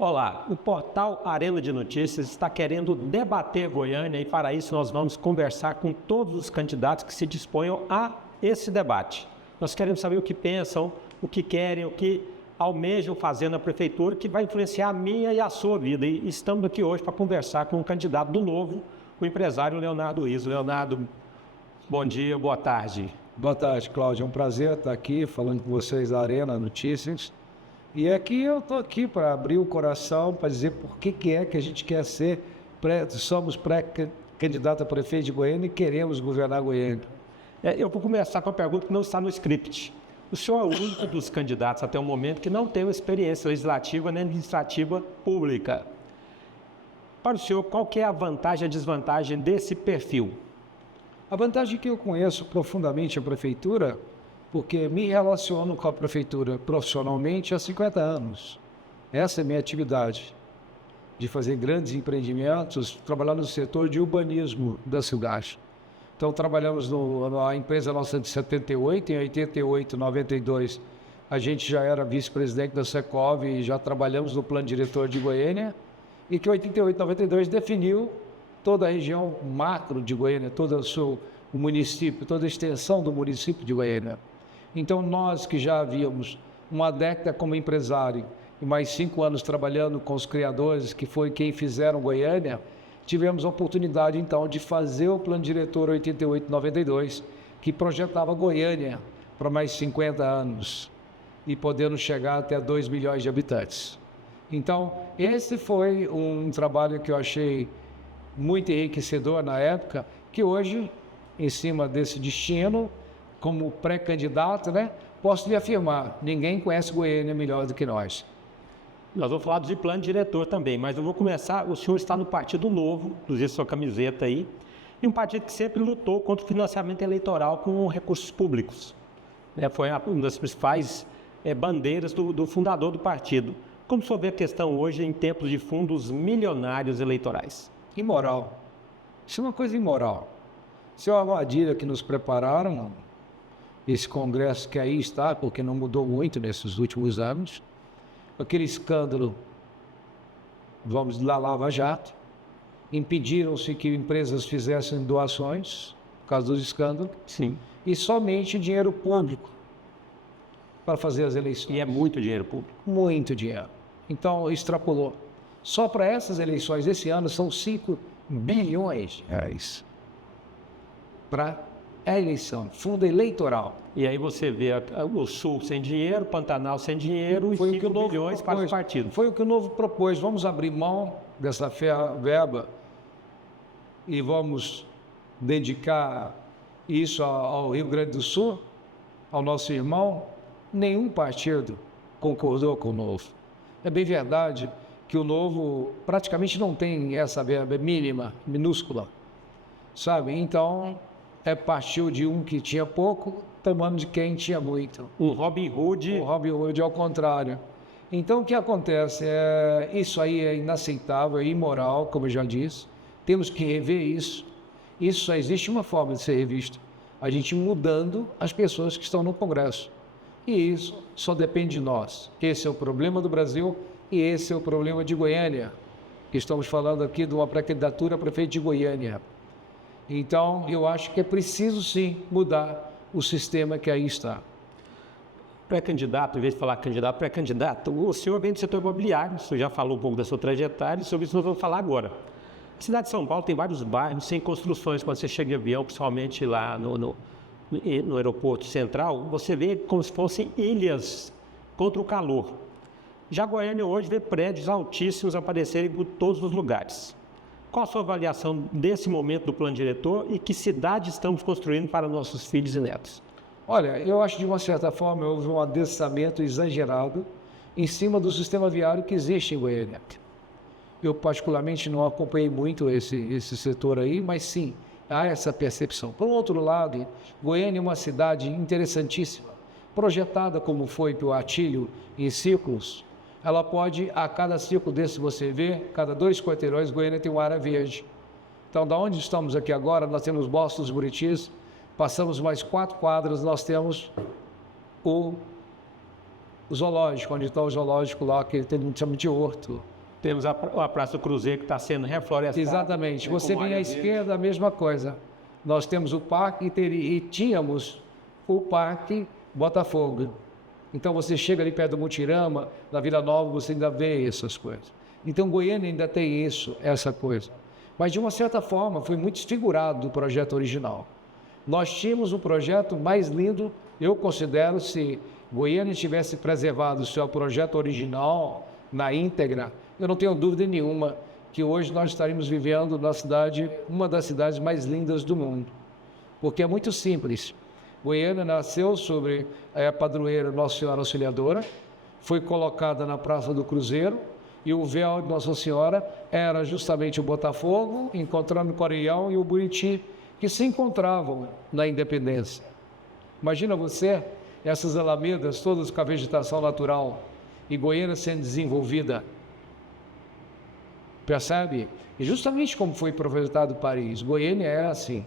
Olá, o portal Arena de Notícias está querendo debater Goiânia e para isso nós vamos conversar com todos os candidatos que se disponham a esse debate. Nós queremos saber o que pensam, o que querem, o que almejam fazer na prefeitura, que vai influenciar a minha e a sua vida. E estamos aqui hoje para conversar com o candidato do Novo, o empresário Leonardo Izzo. Leonardo, bom dia, boa tarde. Boa tarde, Cláudio. É um prazer estar aqui falando com vocês da Arena Notícias. E aqui eu estou aqui para abrir o coração, para dizer por que é que a gente quer ser, somos pré-candidato a prefeito de Goiânia e queremos governar Goiânia. Eu vou começar com a pergunta que não está no script. O senhor é o único dos candidatos até o momento que não tem uma experiência legislativa nem administrativa pública. Para o senhor, qual que é a vantagem e a desvantagem desse perfil? A vantagem é que eu conheço profundamente a prefeitura, porque me relaciono com a prefeitura profissionalmente há 50 anos. Essa é a minha atividade, de fazer grandes empreendimentos, trabalhar no setor de urbanismo da cidade. Então, trabalhamos na empresa nossa de 78, em 88, 92, a gente já era vice-presidente da Secov e já trabalhamos no plano diretor de Goiânia, e que 88, 92 definiu toda a região macro de Goiânia, todo o município, toda a extensão do município de Goiânia. Então, nós que já havíamos uma década como empresário e mais 5 anos trabalhando com os criadores, que foi quem fizeram Goiânia, tivemos a oportunidade, então, de fazer o Plano Diretor 88-92, que projetava Goiânia para mais 50 anos e podendo chegar até 2 milhões de habitantes. Então, esse foi um trabalho que eu achei muito enriquecedor na época, que hoje, em cima desse destino, como pré-candidato, posso lhe afirmar, ninguém conhece Goiânia melhor do que nós. Nós vamos falar de plano diretor também, mas eu vou começar, o senhor está no Partido Novo, inclusive sua camiseta aí, e um partido que sempre lutou contra o financiamento eleitoral com recursos públicos. Foi uma das principais bandeiras do fundador do partido. Como o senhor vê a questão hoje em tempos de fundos milionários eleitorais? Imoral. Isso é uma coisa imoral. Isso é uma armadilha que nos prepararam, esse Congresso que aí está, porque não mudou muito nesses últimos anos, aquele escândalo, vamos lá, Lava Jato, impediram-se que empresas fizessem doações, por causa do escândalo, sim, e somente dinheiro público para fazer as eleições. E é muito dinheiro público? Muito dinheiro. Então, extrapolou. Só para essas eleições, esse ano, são 5 bilhões de reais para a eleição, fundo eleitoral. E aí você vê o Sul sem dinheiro, Pantanal sem dinheiro e 5 bilhões para os partidos. Foi o que o Novo propôs. Vamos abrir mão dessa verba e vamos dedicar isso ao Rio Grande do Sul, ao nosso irmão. Nenhum partido concordou com o Novo. É bem verdade que o Novo praticamente não tem essa verba mínima, minúscula, sabe? Então, partiu de um que tinha pouco, tomando de quem tinha muito. O Robin Hood. O Robin Hood, ao contrário. Então, o que acontece? Isso aí é inaceitável, é imoral, como eu já disse. Temos que rever isso. Isso só existe uma forma de ser revisto. A gente mudando as pessoas que estão no Congresso. E isso só depende de nós. Esse é o problema do Brasil e esse é o problema de Goiânia. Estamos falando aqui de uma pré-candidatura a prefeito de Goiânia. Então, eu acho que é preciso, sim, mudar o sistema que aí está. Pré-candidato, em vez de falar candidato, pré-candidato, o senhor vem do setor imobiliário, o senhor já falou um pouco da sua trajetória, e sobre isso nós vamos falar agora. A cidade de São Paulo tem vários bairros sem construções, quando você chega em avião, principalmente lá no aeroporto central, você vê como se fossem ilhas contra o calor. Já Goiânia hoje vê prédios altíssimos aparecerem por todos os lugares. Qual a sua avaliação desse momento do plano diretor e que cidade estamos construindo para nossos filhos e netos? Olha, eu acho que de uma certa forma houve um adensamento exagerado em cima do sistema viário que existe em Goiânia. Eu particularmente não acompanhei muito esse setor aí, mas sim, há essa percepção. Por outro lado, Goiânia é uma cidade interessantíssima, projetada como foi pelo Atílio em círculos. Ela pode, a cada círculo desse você vê, cada 2 quarteirões, Goiânia tem uma área verde. Então, da onde estamos aqui agora, nós temos Boston dos Buritis, passamos mais 4 quadras, nós temos o zoológico, onde está o zoológico lá, que todo mundo chama de horto. Temos a Praça do Cruzeiro que está sendo reflorestada. Exatamente. Você vem à esquerda, a mesma coisa. Nós temos o parque e tínhamos o Parque Botafogo. Então você chega ali perto do Mutirama, na Vila Nova, você ainda vê essas coisas. Então Goiânia ainda tem isso, essa coisa. Mas de uma certa forma foi muito desfigurado do projeto original. Nós tínhamos o projeto mais lindo, eu considero, se Goiânia tivesse preservado o seu projeto original na íntegra, eu não tenho dúvida nenhuma que hoje nós estaríamos vivendo na cidade, uma das cidades mais lindas do mundo. Porque é muito simples. Goiânia nasceu sobre a padroeira Nossa Senhora Auxiliadora, foi colocada na Praça do Cruzeiro, e o véu de Nossa Senhora era justamente o Botafogo, encontrando o Coreião e o Buriti, que se encontravam na Independência. Imagina você, essas alamedas, todas com a vegetação natural, e Goiânia sendo desenvolvida. Percebe? E justamente como foi projetado Paris, Goiânia era assim.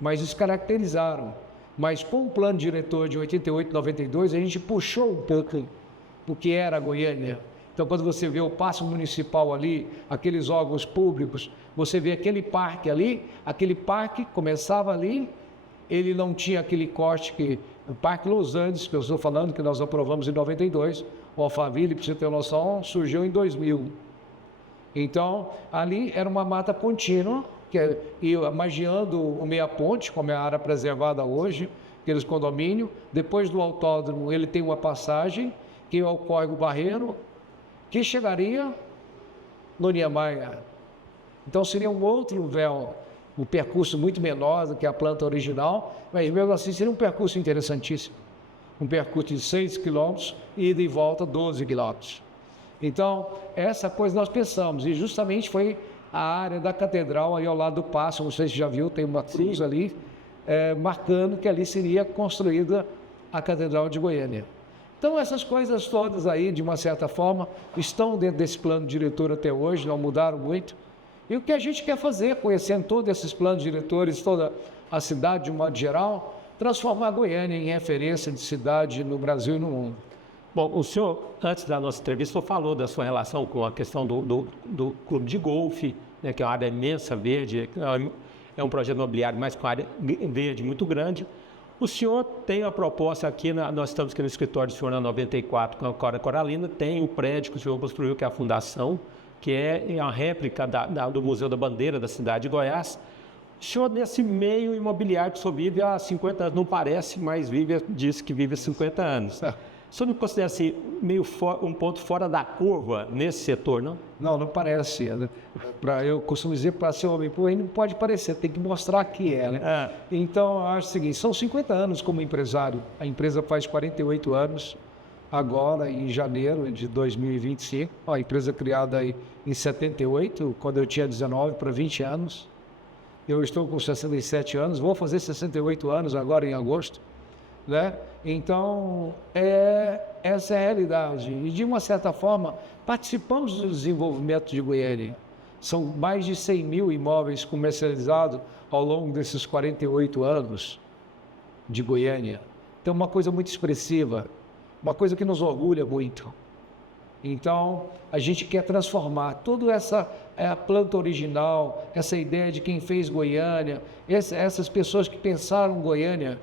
Mas descaracterizaram. Mas com o plano diretor de 88, 92, a gente puxou um pouco o que era Goiânia. Então, quando você vê o Paço Municipal ali, aqueles órgãos públicos, você vê aquele parque ali, aquele parque começava ali, ele não tinha aquele corte que... O Parque Los Andes, que eu estou falando, que nós aprovamos em 92, o Alphaville, para você ter noção, surgiu em 2000. Então, ali era uma mata contínua, e margeando o Meia Ponte, como é a área preservada hoje, aqueles condomínios. Depois do autódromo, ele tem uma passagem, que é o Córrego Barreiro, que chegaria no Niemeyer. Então, seria um outro véu, um percurso muito menor do que a planta original, mas mesmo assim seria um percurso interessantíssimo. Um percurso de 6 quilômetros e ida e volta 12 quilômetros. Então, essa coisa nós pensamos, e justamente foi a área da catedral aí ao lado do paço, não sei se já viu, tem uma cruz ali, marcando que ali seria construída a Catedral de Goiânia. Então, essas coisas todas aí, de uma certa forma, estão dentro desse plano diretor até hoje, não mudaram muito. E o que a gente quer fazer, conhecendo todos esses planos diretores, toda a cidade de um modo geral, transformar Goiânia em referência de cidade no Brasil e no mundo. Bom, o senhor, antes da nossa entrevista, falou da sua relação com a questão do clube de golfe, né, que é uma área imensa, verde, é um projeto imobiliário, mas com área verde muito grande. O senhor tem a proposta aqui, nós estamos aqui no escritório do senhor na 94, com a Cora Coralina, tem o prédio que o senhor construiu, que é a Fundação, que é a réplica do Museu da Bandeira da cidade de Goiás. O senhor, nesse meio imobiliário que o senhor vive há 50 anos, não parece, mas diz que vive há 50 anos. O senhor não considera assim, um ponto fora da curva nesse setor, não? Não, não parece. Eu costumo dizer para ser homem, aí não pode parecer, tem que mostrar que é, né? Então, eu acho o seguinte, são 50 anos como empresário. A empresa faz 48 anos, agora em janeiro de 2025. A empresa criada aí em 78, quando eu tinha 19 para 20 anos. Eu estou com 67 anos, vou fazer 68 anos agora em agosto. Né? Então, essa é a realidade. E, de uma certa forma, participamos do desenvolvimento de Goiânia. São mais de 100 mil imóveis comercializados ao longo desses 48 anos de Goiânia. Então, uma coisa muito expressiva, uma coisa que nos orgulha muito. Então, a gente quer transformar toda essa planta original, essa ideia de quem fez Goiânia, essas pessoas que pensaram Goiânia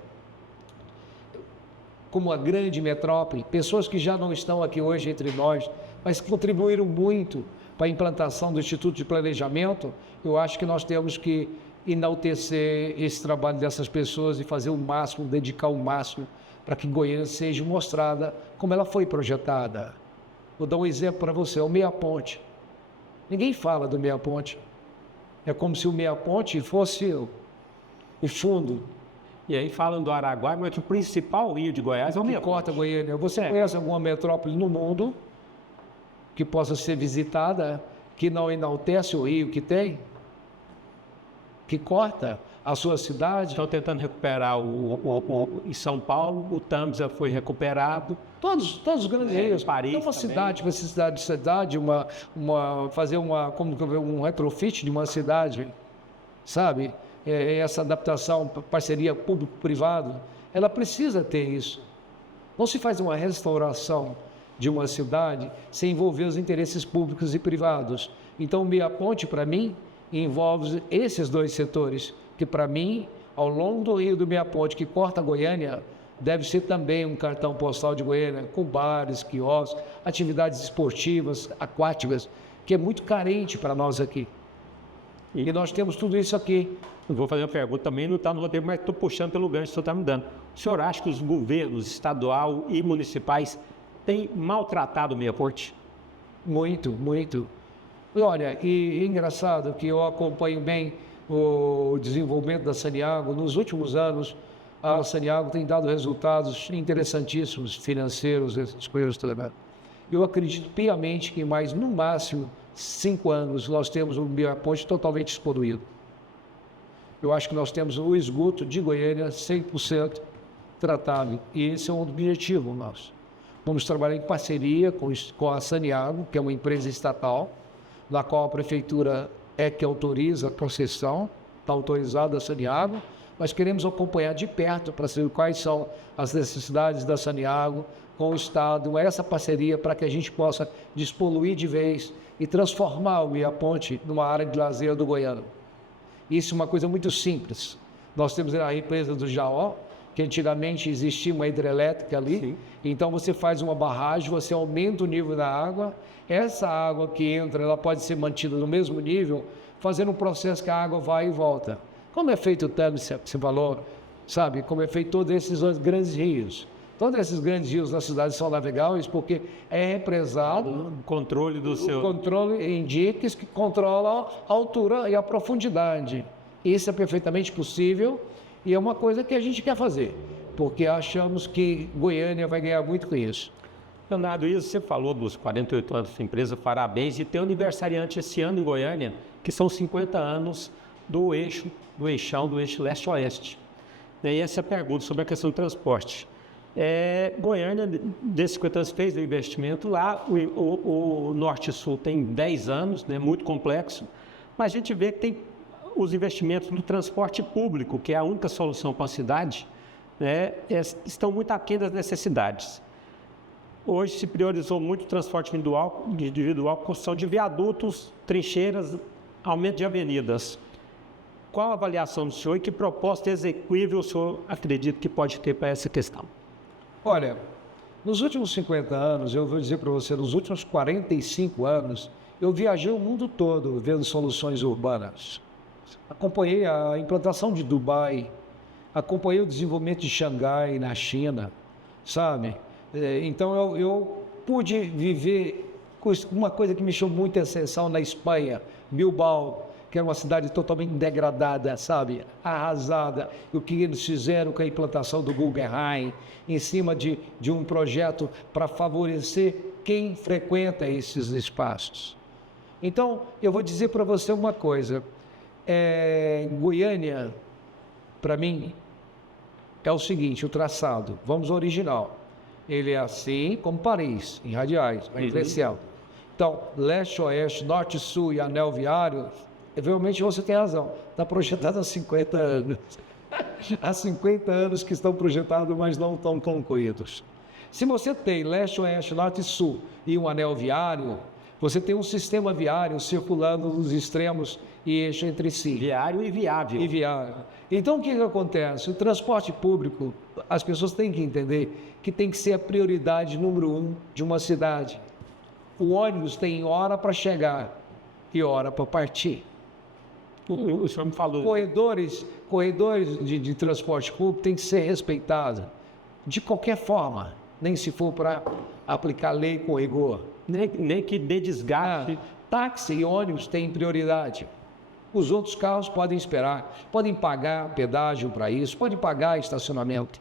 como uma grande metrópole, pessoas que já não estão aqui hoje entre nós, mas que contribuíram muito para a implantação do Instituto de Planejamento. Eu acho que nós temos que enaltecer esse trabalho dessas pessoas e fazer o máximo, dedicar o máximo para que Goiânia seja mostrada como ela foi projetada. Vou dar um exemplo para você, o Meia Ponte. Ninguém fala do Meia Ponte. É como se o Meia Ponte fosse o fundo. E aí falam do Araguaia, mas o principal rio de Goiás é o Meia Ponte. Corta Goiânia. Você conhece alguma metrópole no mundo que possa ser visitada, que não enaltece o rio que tem? Que corta a sua cidade? Estão tentando recuperar em São Paulo, o Tâmisa foi recuperado. Todos os grandes rios. Paris uma cidade, fazer um retrofit de uma cidade, sabe? Essa adaptação, parceria público-privado, ela precisa ter isso. Não se faz uma restauração de uma cidade sem envolver os interesses públicos e privados. Então, meia ponte, para mim, envolve esses dois setores, que para mim, ao longo do rio do meia ponte, que corta Goiânia, deve ser também um cartão postal de Goiânia, com bares, quiosques, atividades esportivas, aquáticas, que é muito carente para nós aqui. E nós temos tudo isso aqui. Eu vou fazer uma pergunta também, não está no roteiro, mas estou puxando pelo gancho que o senhor está me dando. O senhor acha que os governos estadual e municipais têm maltratado o meia ponte? Muito, muito. Olha, e é engraçado que eu acompanho bem o desenvolvimento da Saniago. Nos últimos anos, a Saniago tem dado resultados interessantíssimos, financeiros, essas coisas todas. Eu acredito piamente que mais, no máximo, 5 anos, nós temos o meia ponte totalmente excluído. Eu acho que nós temos o esgoto de Goiânia 100% tratado. E esse é um objetivo nosso. Vamos trabalhar em parceria com a Saniago, que é uma empresa estatal, na qual a prefeitura é que autoriza a concessão, está autorizada a Saniago, mas queremos acompanhar de perto para saber quais são as necessidades da Saniago com o Estado, essa parceria para que a gente possa despoluir de vez e transformar o meia ponte numa área de lazer do Goiânia. Isso é uma coisa muito simples. Nós temos a represa do Jaó, que antigamente existia uma hidrelétrica ali. Sim. Então você faz uma barragem, você aumenta o nível da água, essa água que entra, ela pode ser mantida no mesmo nível, fazendo um processo que a água vai e volta. Como é feito o TAM, você falou, sabe? Como é feito todos esses grandes rios. Todos esses grandes rios na cidade são navegáveis porque é represado. O controle do seu... O controle em diques que controla a altura e a profundidade. Isso é perfeitamente possível e é uma coisa que a gente quer fazer, porque achamos que Goiânia vai ganhar muito com isso. Leonardo, isso você falou dos 48 anos da empresa, parabéns, e tem um aniversariante esse ano em Goiânia, que são 50 anos do eixo leste-oeste. E essa é a pergunta sobre a questão do transporte. Goiânia, desses 50 anos, fez o investimento lá, o Norte-Sul tem 10 anos, né, muito complexo, mas a gente vê que tem os investimentos no transporte público, que é a única solução para a cidade, né, estão muito aquém das necessidades. Hoje se priorizou muito o transporte individual, construção de viadutos, trincheiras, aumento de avenidas. Qual a avaliação do senhor e que proposta execuível o senhor acredita que pode ter para essa questão? Olha, nos últimos 50 anos, eu vou dizer para você, nos últimos 45 anos, eu viajei o mundo todo vendo soluções urbanas. Acompanhei a implantação de Dubai, acompanhei o desenvolvimento de Xangai na China, sabe? Então eu pude viver uma coisa que me chamou muita atenção na Espanha, Bilbao, que era uma cidade totalmente degradada, sabe? Arrasada. E o que eles fizeram com a implantação do Guggenheim, em cima de um projeto para favorecer quem frequenta esses espaços. Então, eu vou dizer para você uma coisa. Goiânia, para mim, é o seguinte, o traçado. Vamos ao original. Ele é assim como Paris, em radiais, em crescendo. Então, leste, oeste, norte, sul e anel viário, realmente você tem razão, está projetado há 50 anos. Há 50 anos que estão projetados, mas não estão concluídos. Se você tem leste, oeste, norte e sul e um anel viário, você tem um sistema viário circulando nos extremos e eixo entre si. Viário e viável. E viável. Então, o que acontece? O transporte público, as pessoas têm que entender que tem que ser a prioridade número 1 de uma cidade. O ônibus tem hora para chegar e hora para partir. O senhor me falou. Corredores de transporte público têm que ser respeitados de qualquer forma, nem se for para aplicar lei com rigor. Nem que dê desgaste. Táxi e ônibus têm prioridade. Os outros carros podem esperar, podem pagar pedágio para isso, podem pagar estacionamento.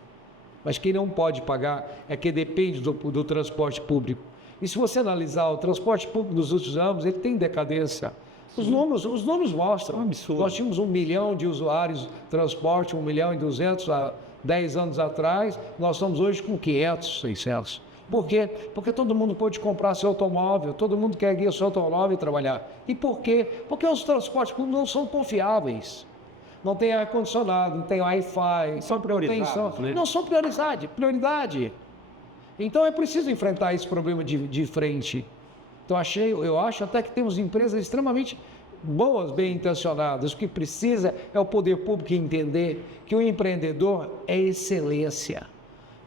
Mas quem não pode pagar é quem depende do transporte público. E se você analisar o transporte público dos últimos anos, ele tem decadência. Os números mostram. Absurdo. Nós tínhamos 1 milhão de usuários de transporte, 1.200.000 há 10 anos atrás. Nós estamos hoje com 500, 600. Por quê? Porque todo mundo pode comprar seu automóvel, todo mundo quer guiar seu automóvel e trabalhar. E por quê? Porque os transportes públicos não são confiáveis. Não tem ar-condicionado, não tem Wi-Fi. São priorizados, né? Não são prioridade. Então é preciso enfrentar esse problema de frente. Então eu acho até que temos empresas extremamente boas, bem intencionadas. O que precisa é o poder público entender que o empreendedor é excelência.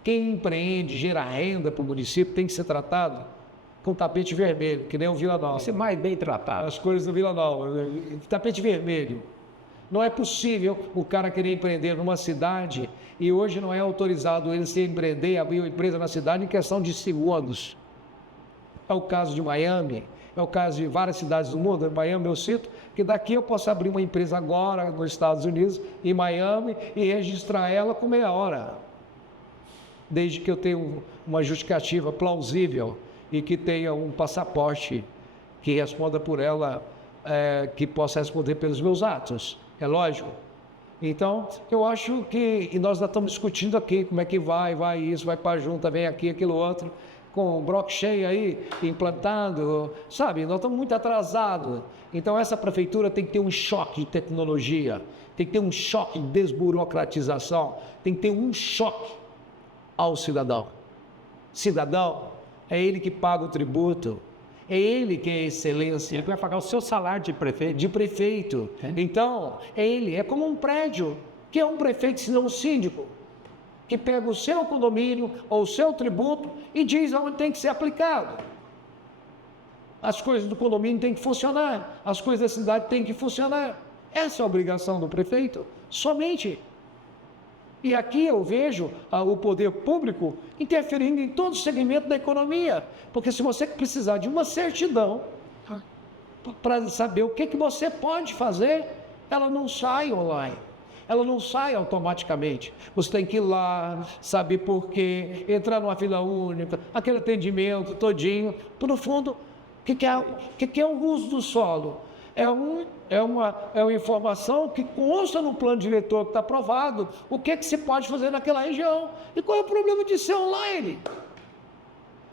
Quem empreende, gera renda para o município, tem que ser tratado com tapete vermelho, que nem o Vila Nova. Tem que ser mais bem tratado. As cores do Vila Nova, tapete vermelho. Não é possível o cara querer empreender numa cidade e hoje não é autorizado ele se empreender e abrir uma empresa na cidade em questão de segundos. É o caso de Miami, é o caso de várias cidades do mundo. Em Miami eu cito que daqui eu posso abrir uma empresa agora nos Estados Unidos, em Miami, e registrar ela com meia hora. Desde que eu tenha uma justificativa plausível e que tenha um passaporte que responda por ela, que possa responder pelos meus atos. É lógico. Então, eu acho que, e nós já estamos discutindo aqui como é que vai isso, vai para a junta, vem aqui, aquilo outro, com o blockchain aí implantado, sabe? Nós estamos muito atrasados. Então, essa prefeitura tem que ter um choque de tecnologia, tem que ter um choque de desburocratização, tem que ter um choque ao cidadão. Cidadão é ele que paga o tributo, é ele que é excelência. Ele vai pagar o seu salário de prefeito. De prefeito. Então, é como um prédio, que é um prefeito, se não um síndico, que pega o seu condomínio ou o seu tributo e diz onde tem que ser aplicado. As coisas do condomínio têm que funcionar, as coisas da cidade têm que funcionar. Essa é a obrigação do prefeito, somente. E aqui eu vejo o poder público interferindo em todo o segmento da economia, porque se você precisar de uma certidão para saber o que você pode fazer, ela não sai online, ela não sai automaticamente. Você tem que ir lá, saber por quê, entrar numa fila única, aquele atendimento todinho. No fundo, o que é o uso do solo? É uma informação que consta no plano diretor que está aprovado, o que se pode fazer naquela região. E qual é o problema de ser online?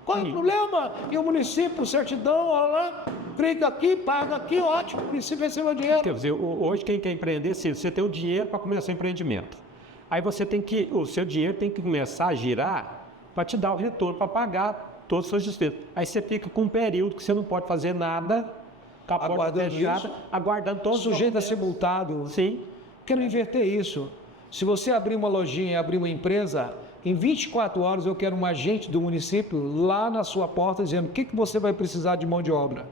Qual é o problema? E o município, certidão, olha lá, clica aqui, paga aqui, ótimo, o município recebe o dinheiro. Quer dizer, hoje quem quer empreender, sim, você tem o dinheiro para começar o empreendimento. Aí o seu dinheiro tem que começar a girar para te dar o retorno, para pagar todos os seus despesas. Aí você fica com um período que você não pode fazer nada, aguardando todos os sujeito a ser multado. Sim. Quero inverter isso. Se você abrir uma lojinha, abrir uma empresa, em 24 horas eu quero um agente do município lá na sua porta dizendo o que você vai precisar de mão de obra.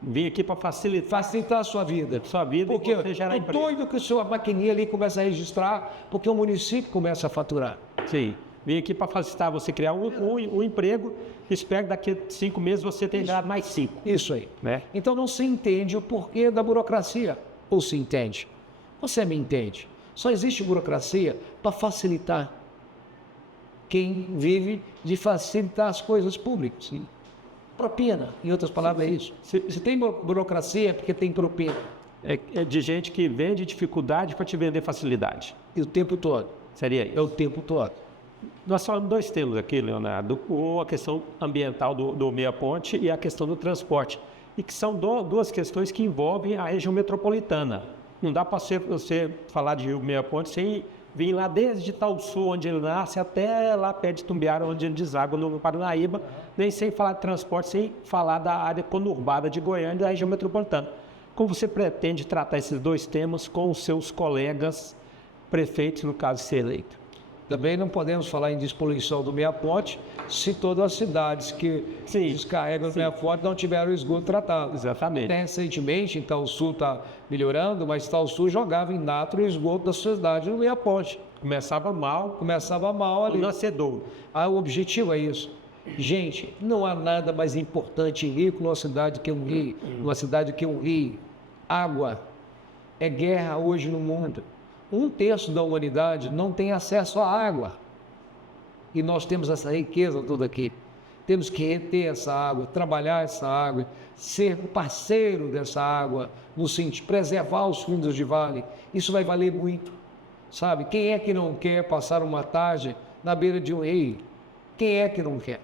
Vim aqui para facilitar a sua vida. Porque você gerar emprego. Doido que a sua maquininha ali começa a registrar, porque o município começa a faturar. Sim. Vim aqui para facilitar você criar um emprego, espero que daqui a 5 meses você tenha mais 5. Isso aí. Né? Então não se entende o porquê da burocracia. Ou se entende? Você me entende? Só existe burocracia para facilitar quem vive de facilitar as coisas públicas. Sim. Propina, em outras palavras, é isso. Se tem burocracia é porque tem propina. É de gente que vende dificuldade para te vender facilidade. E o tempo todo. Seria isso? É o tempo todo. Nós falamos 2 temas aqui, Leonardo, a questão ambiental do meia ponte e a questão do transporte, e que são 2 questões que envolvem a região metropolitana. Não dá para você falar de meia ponte sem vir lá desde Itaúsu, onde ele nasce, até lá perto de Tumbiara, onde ele deságua no Paranaíba, nem sem falar de transporte, sem falar da área conurbada de Goiânia e da região metropolitana. Como você pretende tratar esses 2 temas com os seus colegas prefeitos, no caso de ser eleito? Também não podemos falar em despoluição do meia ponte se todas as cidades que descarregam do meia ponte não tiveram o esgoto tratado. Exatamente. Recentemente, Itaúsu está melhorando, mas Itaúsu jogava in natura o esgoto da sua cidade no meia ponte. Começava mal ali. Nascedouro. O objetivo é isso. Gente, não há nada mais importante em rico numa cidade que um rio. Numa cidade que um rio. Água. É guerra hoje no mundo. 1/3 da humanidade não tem acesso à água. E nós temos essa riqueza toda aqui. Temos que reter essa água, trabalhar essa água, ser parceiro dessa água, no sentido de preservar os fundos de vale. Isso vai valer muito. Sabe? Quem é que não quer passar uma tarde na beira de um rio? Quem é que não quer?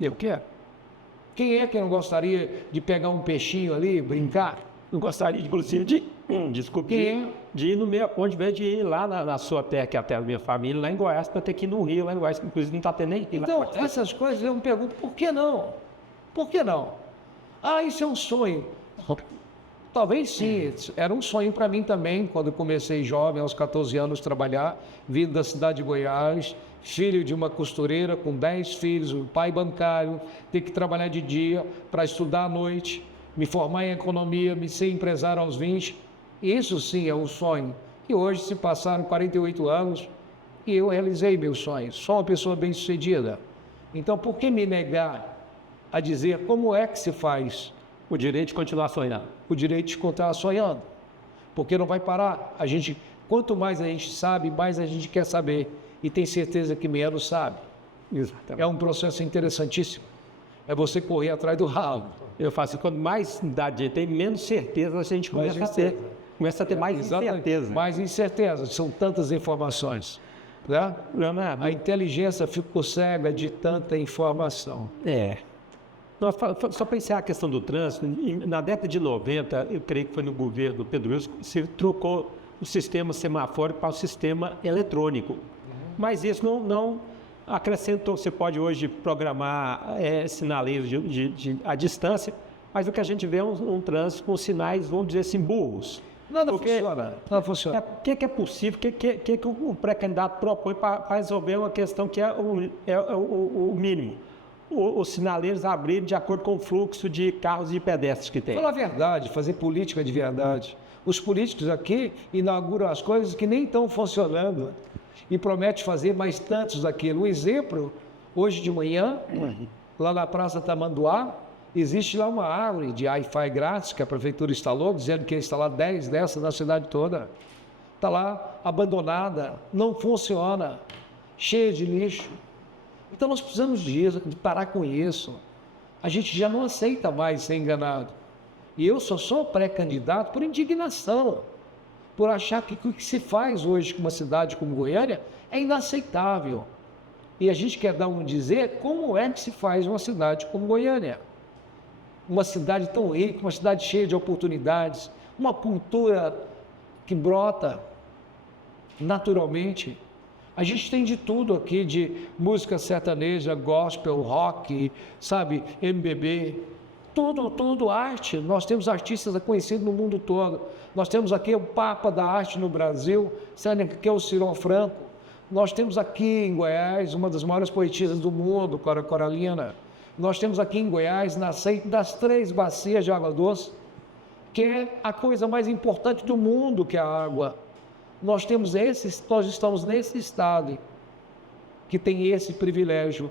Eu quero. Quem é que não gostaria de pegar um peixinho ali, brincar? Eu gostaria, inclusive, de ir no meu, ao invés de ir lá na sua terra, que é a terra da minha família, lá em Goiás, para ter que ir no Rio, lá em Goiás, que inclusive não está tendo nem. Então, essas coisas eu me pergunto, por que não? Por que não? Ah, isso é um sonho. Talvez sim, era um sonho para mim também, quando comecei jovem, aos 14 anos, trabalhar, vindo da cidade de Goiás, filho de uma costureira com 10 filhos, um pai bancário, ter que trabalhar de dia para estudar à noite, me formar em economia, me ser empresário aos 20. Isso sim é um sonho. E hoje se passaram 48 anos e eu realizei meus sonhos. Sou uma pessoa bem-sucedida. Então, por que me negar a dizer como é que se faz O direito de continuar sonhando. o direito de continuar sonhando? Porque não vai parar. Quanto mais a gente sabe, mais a gente quer saber. E tem certeza que menos sabe. Exatamente. É um processo interessantíssimo. É você correr atrás do ralo. Eu faço, quando mais idade tem, menos certeza a gente começa a ter. Começa a ter mais incerteza. Mais incerteza. São tantas informações. Né? Leonardo, A inteligência ficou cega de tanta informação. Só para encerrar a questão do trânsito, na década de 90, eu creio que foi no governo do Pedro Wilson, se trocou o sistema semafórico para o sistema eletrônico. Mas isso não acrescentou. Você pode hoje programar sinaleiros à distância, mas o que a gente vê é um trânsito com sinais, vamos dizer assim, burros. Nada funciona. O que é possível, o que o pré-candidato propõe para resolver uma questão que é o mínimo? Os sinaleiros abrirem de acordo com o fluxo de carros e pedestres que tem. Falar a verdade, fazer política de verdade. Os políticos aqui inauguram as coisas que nem estão funcionando e prometem fazer mais tantos daquilo. Um exemplo, hoje de manhã, lá na Praça Tamanduá, existe lá uma árvore de Wi-Fi grátis que a prefeitura instalou, dizendo que ia instalar 10 dessas na cidade toda. Está lá abandonada, não funciona, cheia de lixo. Então nós precisamos de parar com isso. A gente já não aceita mais ser enganado. E eu só sou pré-candidato por indignação, por achar que o que se faz hoje com uma cidade como Goiânia é inaceitável. E a gente quer dizer como é que se faz uma cidade como Goiânia. Uma cidade tão rica, uma cidade cheia de oportunidades, uma cultura que brota naturalmente. A gente tem de tudo aqui, de música sertaneja, gospel, rock, sabe, MPB, tudo arte. Nós temos artistas conhecidos no mundo todo. Nós temos aqui o Papa da Arte no Brasil, que é o Cirão Franco. Nós temos aqui em Goiás uma das maiores poetisas do mundo, Cora Coralina. Nós temos aqui em Goiás, nascente das 3 bacias de água doce, que é a coisa mais importante do mundo, que é a água. Nós estamos nesse estado que tem esse privilégio.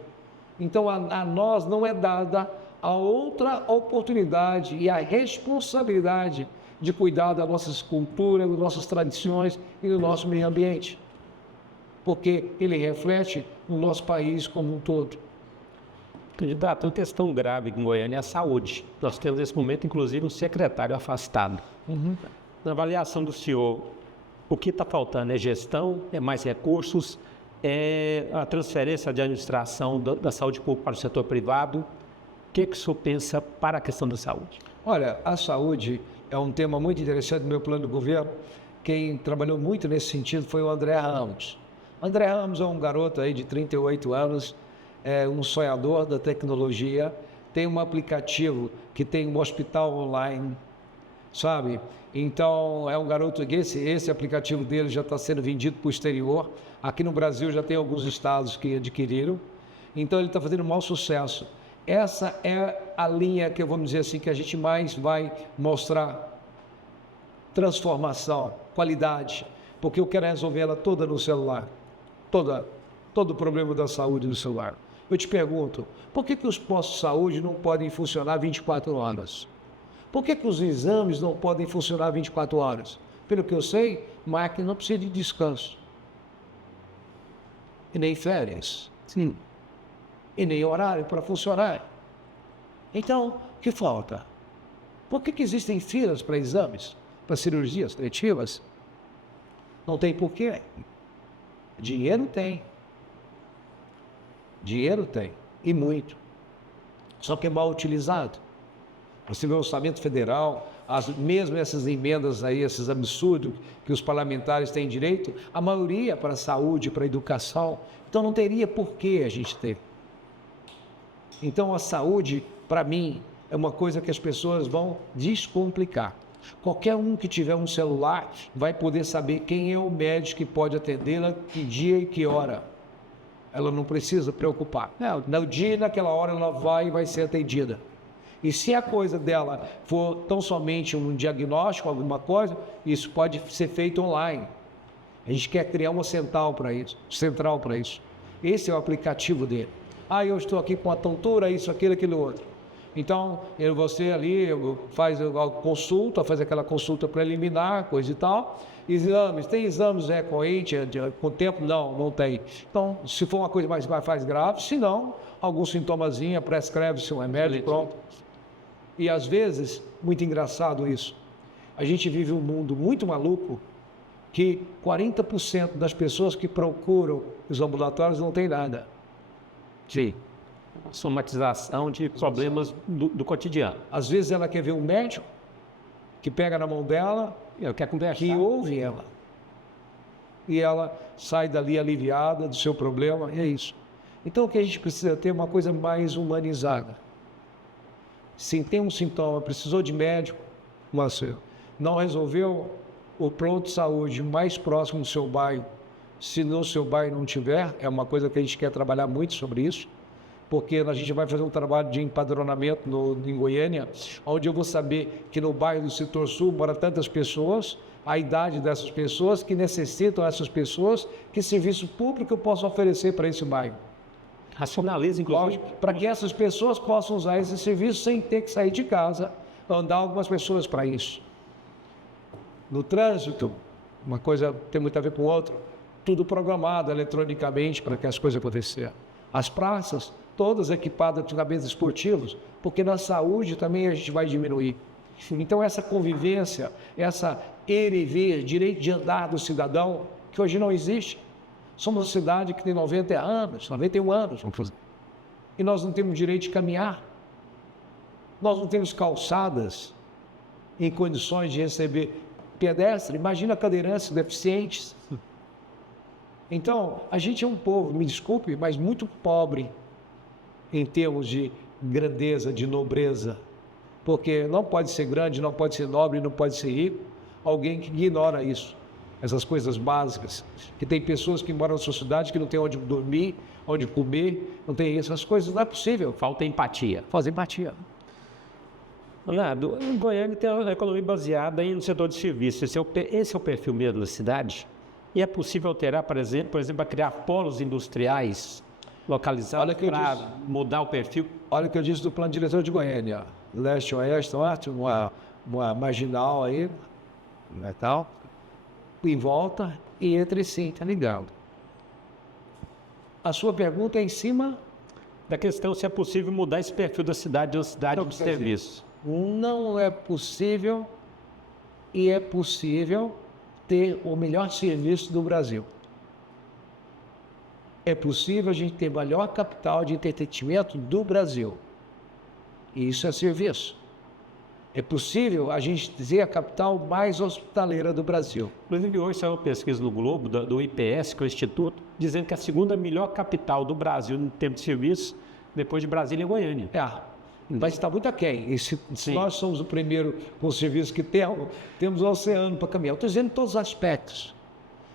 Então a nós não é dada a outra oportunidade e a responsabilidade de cuidar das nossas culturas, das nossas tradições e do nosso meio ambiente, porque ele reflete o nosso país como um todo. Candidato, uma questão grave em Goiânia é a saúde. Nós temos nesse momento, inclusive, um secretário afastado. Na avaliação do senhor, o que está faltando? É gestão? É mais recursos? É a transferência de administração da saúde pública para o setor privado? O que o senhor pensa para a questão da saúde? Olha, a saúde é um tema muito interessante no meu plano de governo. Quem trabalhou muito nesse sentido foi o André Ramos. André Ramos é um garoto aí de 38 anos, é um sonhador da tecnologia, tem um aplicativo que tem um hospital online, sabe? Então, é um garoto que esse aplicativo dele já está sendo vendido para o exterior. Aqui no Brasil já tem alguns estados que adquiriram. Então, ele está fazendo um maior sucesso. Essa é a linha que, vamos dizer assim, que a gente mais vai mostrar transformação, qualidade, porque eu quero resolver ela toda no celular. Todo o problema da saúde no celular. Eu te pergunto, por que os postos de saúde não podem funcionar 24 horas? Por que os exames não podem funcionar 24 horas? Pelo que eu sei, máquina não precisa de descanso. E nem férias. Sim. E nem horário para funcionar. Então, o que falta? Por que existem filas para exames, para cirurgias seletivas? Não tem porquê. Dinheiro tem. Dinheiro tem. E muito. Só que é mal utilizado. Você vê o orçamento federal, mesmo essas emendas aí, esses absurdos que os parlamentares têm direito, a maioria para a saúde, para a educação. Então não teria por que a gente ter. Então a saúde, para mim, é uma coisa que as pessoas vão descomplicar. Qualquer um que tiver um celular vai poder saber quem é o médico que pode atendê-la, que dia e que hora. Ela não precisa preocupar. No dia e naquela hora ela vai ser atendida. E se a coisa dela for tão somente um diagnóstico, alguma coisa, isso pode ser feito online. A gente quer criar uma central para isso. Esse é o aplicativo dele. Eu estou aqui com a tontura, isso, aquilo outro. Então, você ali faz a consulta, faz aquela consulta preliminar, coisa e tal. Exames, tem exames recorrentes com o tempo? Não tem. Então, se for uma coisa mais grave, se não, algum sintomazinho, prescreve-se um remédio, pronto. E às vezes, muito engraçado isso, a gente vive um mundo muito maluco que 40% das pessoas que procuram os ambulatórios não tem nada. Sim. Somatização de problemas do cotidiano. Às vezes ela quer ver um médico que pega na mão dela, quer conversar, que ouve ela. E ela sai dali aliviada do seu problema, e é isso. Então o que a gente precisa ter é uma coisa mais humanizada. Se tem um sintoma, precisou de médico, mas não resolveu, o pronto de saúde mais próximo do seu bairro, se no seu bairro não tiver, é uma coisa que a gente quer trabalhar muito sobre isso, porque a gente vai fazer um trabalho de empadronamento em Goiânia, onde eu vou saber que no bairro do Setor Sul moram tantas pessoas, a idade dessas pessoas, que necessitam essas pessoas, que serviço público eu posso oferecer para esse bairro. Racionaliza, inclusive. Para que essas pessoas possam usar esse serviço sem ter que sair de casa, andar algumas pessoas para isso. No trânsito, uma coisa tem muito a ver com outra, tudo programado eletronicamente para que as coisas aconteçam. As praças, todas equipadas com cabeças esportivos, porque na saúde também a gente vai diminuir. Então essa convivência, essa ir e vir, direito de andar do cidadão, que hoje não existe. Somos uma cidade que tem 90 anos, 91 anos, e nós não temos direito de caminhar. Nós não temos calçadas em condições de receber pedestre. Imagina cadeirantes deficientes. Então, a gente é um povo, me desculpe, mas muito pobre em termos de grandeza, de nobreza. Porque não pode ser grande, não pode ser nobre, não pode ser rico alguém que ignora isso. Essas coisas básicas, que tem pessoas que moram na sua cidade que não tem onde dormir, onde comer, não tem essas coisas, não é possível. Falta empatia. Fazer empatia. Leonardo, em Goiânia tem uma economia baseada no setor de serviços. Esse é o perfil mesmo da cidade? E é possível alterar, por exemplo, a criar polos industriais localizados para mudar o perfil? Olha o que eu disse do plano diretor de Goiânia. Leste, oeste, norte, uma marginal aí, né, tal, em volta e entre si, tá ligado? A sua pergunta é em cima da questão se é possível mudar esse perfil da cidade de uma cidade de serviço. Não é possível, e é possível ter o melhor serviço do Brasil. É possível a gente ter a melhor capital de entretenimento do Brasil. E isso é serviço. É possível a gente ter a capital mais hospitaleira do Brasil. Inclusive, hoje saiu uma pesquisa no Globo, do IPS, que é o Instituto, dizendo que a segunda melhor capital do Brasil em termos de serviço, depois de Brasília e Goiânia. Mas está muito aquém. E se nós somos o primeiro com o serviço que temos o oceano para caminhar. Eu estou dizendo em todos os aspectos.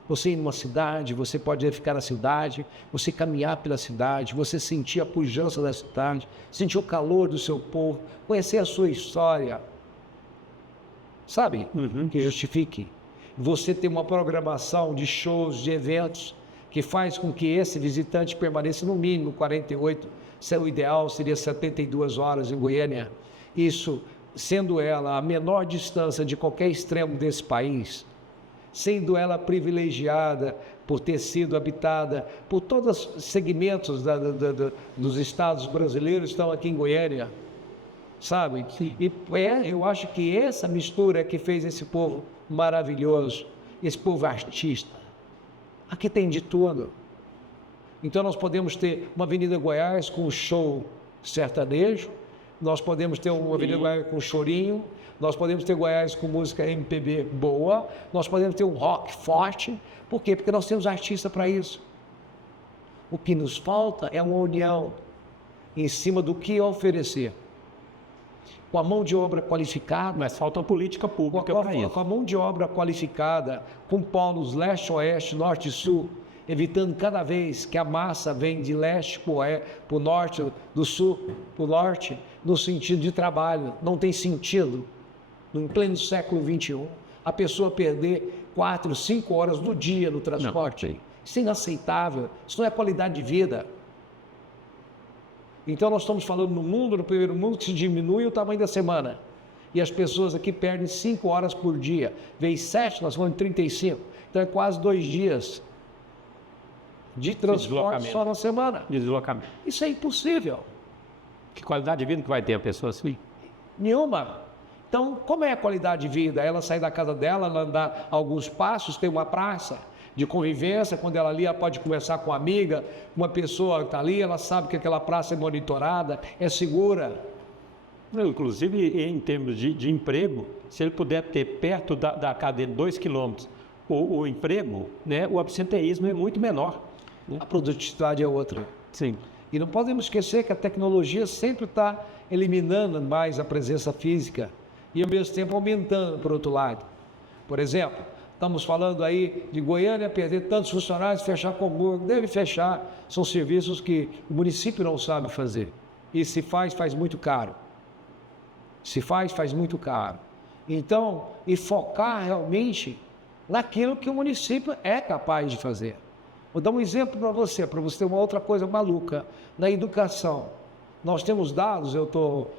Você ir numa cidade, você pode ficar na cidade, você caminhar pela cidade, você sentir a pujança da cidade, sentir o calor do seu povo, conhecer a sua história. Sabe? Que justifique. Você ter uma programação de shows, de eventos, que faz com que esse visitante permaneça no mínimo 48, o ideal seria 72 horas em Goiânia. Isso, sendo ela a menor distância de qualquer extremo desse país, sendo ela privilegiada por ter sido habitada por todos os segmentos dos estados brasileiros estão aqui em Goiânia, sabe? E eu acho que essa mistura é que fez esse povo maravilhoso, esse povo artista. Aqui tem de tudo. Então nós podemos ter uma Avenida Goiás com um show sertanejo, nós podemos ter uma Avenida Goiás com chorinho, nós podemos ter Goiás com música MPB boa, nós podemos ter um rock forte. Por quê? Porque nós temos artistas para isso. O que nos falta é uma união em cima do que oferecer. Com a mão de obra qualificada. Mas falta uma política pública para isso. Com a mão de obra qualificada, com polos leste, oeste, norte e sul, evitando cada vez que a massa vem de leste para o norte, do sul para o norte, no sentido de trabalho. Não tem sentido, no pleno século XXI, a pessoa perder 4, 5 horas do dia no transporte. Não. Isso é inaceitável, isso não é qualidade de vida. Então nós estamos falando no primeiro mundo, que se diminui o tamanho da semana. E as pessoas aqui perdem 5 horas por dia. Vezes 7, nós vamos em 35. Então é quase 2 dias de transporte só na semana. Deslocamento. Isso é impossível. Que qualidade de vida que vai ter a pessoa assim? Nenhuma. Então, como é a qualidade de vida? Ela sair da casa dela, ela andar alguns passos, tem uma praça de convivência, quando ela ali, ela pode conversar com uma amiga, uma pessoa que está ali, ela sabe que aquela praça é monitorada, é segura. Inclusive, em termos de emprego, se ele puder ter perto da casa dele 2 quilômetros o emprego, né, o absenteísmo é muito menor. A produtividade é outra. Sim. E não podemos esquecer que a tecnologia sempre está eliminando mais a presença física e, ao mesmo tempo, aumentando por outro lado. Por exemplo, estamos falando aí de Goiânia perder tantos funcionários, fechar Comburgo, deve fechar. São serviços que o município não sabe fazer. E se faz, faz muito caro. Se faz, faz muito caro. Então, e focar realmente naquilo que o município é capaz de fazer. Vou dar um exemplo para você ter uma outra coisa maluca. Na educação, nós temos dados, eu estou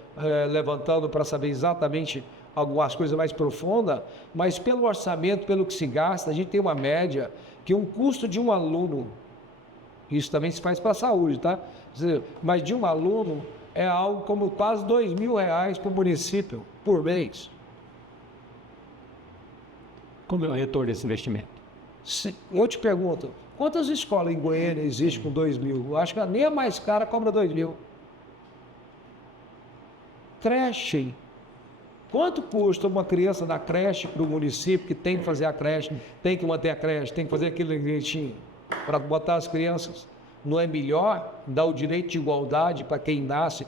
levantando para saber exatamente algumas coisas mais profundas, mas pelo orçamento, pelo que se gasta, a gente tem uma média que um custo de um aluno, isso também se faz para a saúde, tá? Mas de um aluno é algo como quase R$2.000 para o município por mês. Como é o retorno desse investimento? Eu te pergunto, quantas escolas em Goiânia existem com 2.000? Eu acho que nem a mais cara cobra 2.000. Creche. Quanto custa uma criança da creche para o município que tem que fazer a creche, tem que manter a creche, tem que fazer aquilo direitinho para botar as crianças? Não é melhor dar o direito de igualdade para quem nasce?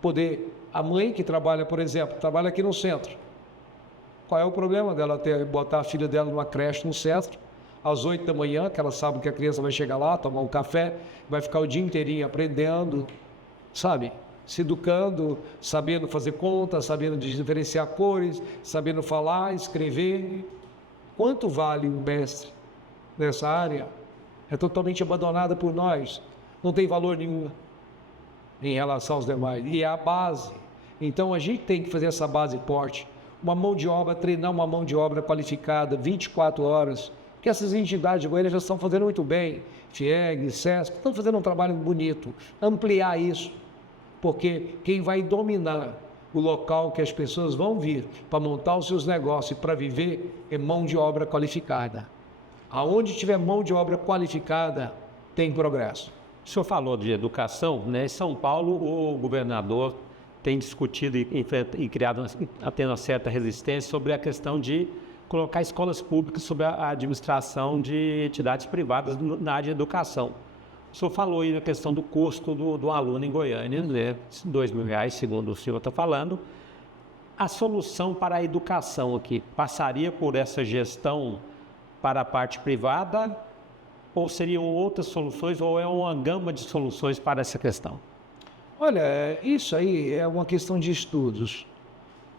Poder, a mãe que trabalha, por exemplo, trabalha aqui no centro. Qual é o problema dela botar a filha dela numa creche no centro, às 8 da manhã, que ela sabe que a criança vai chegar lá, tomar um café, vai ficar o dia inteirinho aprendendo, sabe? Se educando, sabendo fazer contas, sabendo diferenciar cores, sabendo falar, escrever. Quanto vale um mestre nessa área? É totalmente abandonada por nós, não tem valor nenhum em relação aos demais, e é a base. Então a gente tem que fazer essa base forte, uma mão de obra, treinar uma mão de obra qualificada, 24 horas, que essas entidades de Goiânia já estão fazendo muito bem, FIEG, SESC, estão fazendo um trabalho bonito, ampliar isso, porque quem vai dominar o local que as pessoas vão vir para montar os seus negócios e para viver é mão de obra qualificada. Aonde tiver mão de obra qualificada, tem progresso. O senhor falou de educação, né? Em São Paulo, o governador tem discutido e criado até uma certa resistência sobre a questão de colocar escolas públicas sob a administração de entidades privadas na área de educação. O senhor falou aí na questão do custo do aluno em Goiânia, né? R$2.000, segundo o senhor está falando. A solução para a educação aqui passaria por essa gestão para a parte privada, ou seriam outras soluções, ou é uma gama de soluções para essa questão? Olha, isso aí é uma questão de estudos.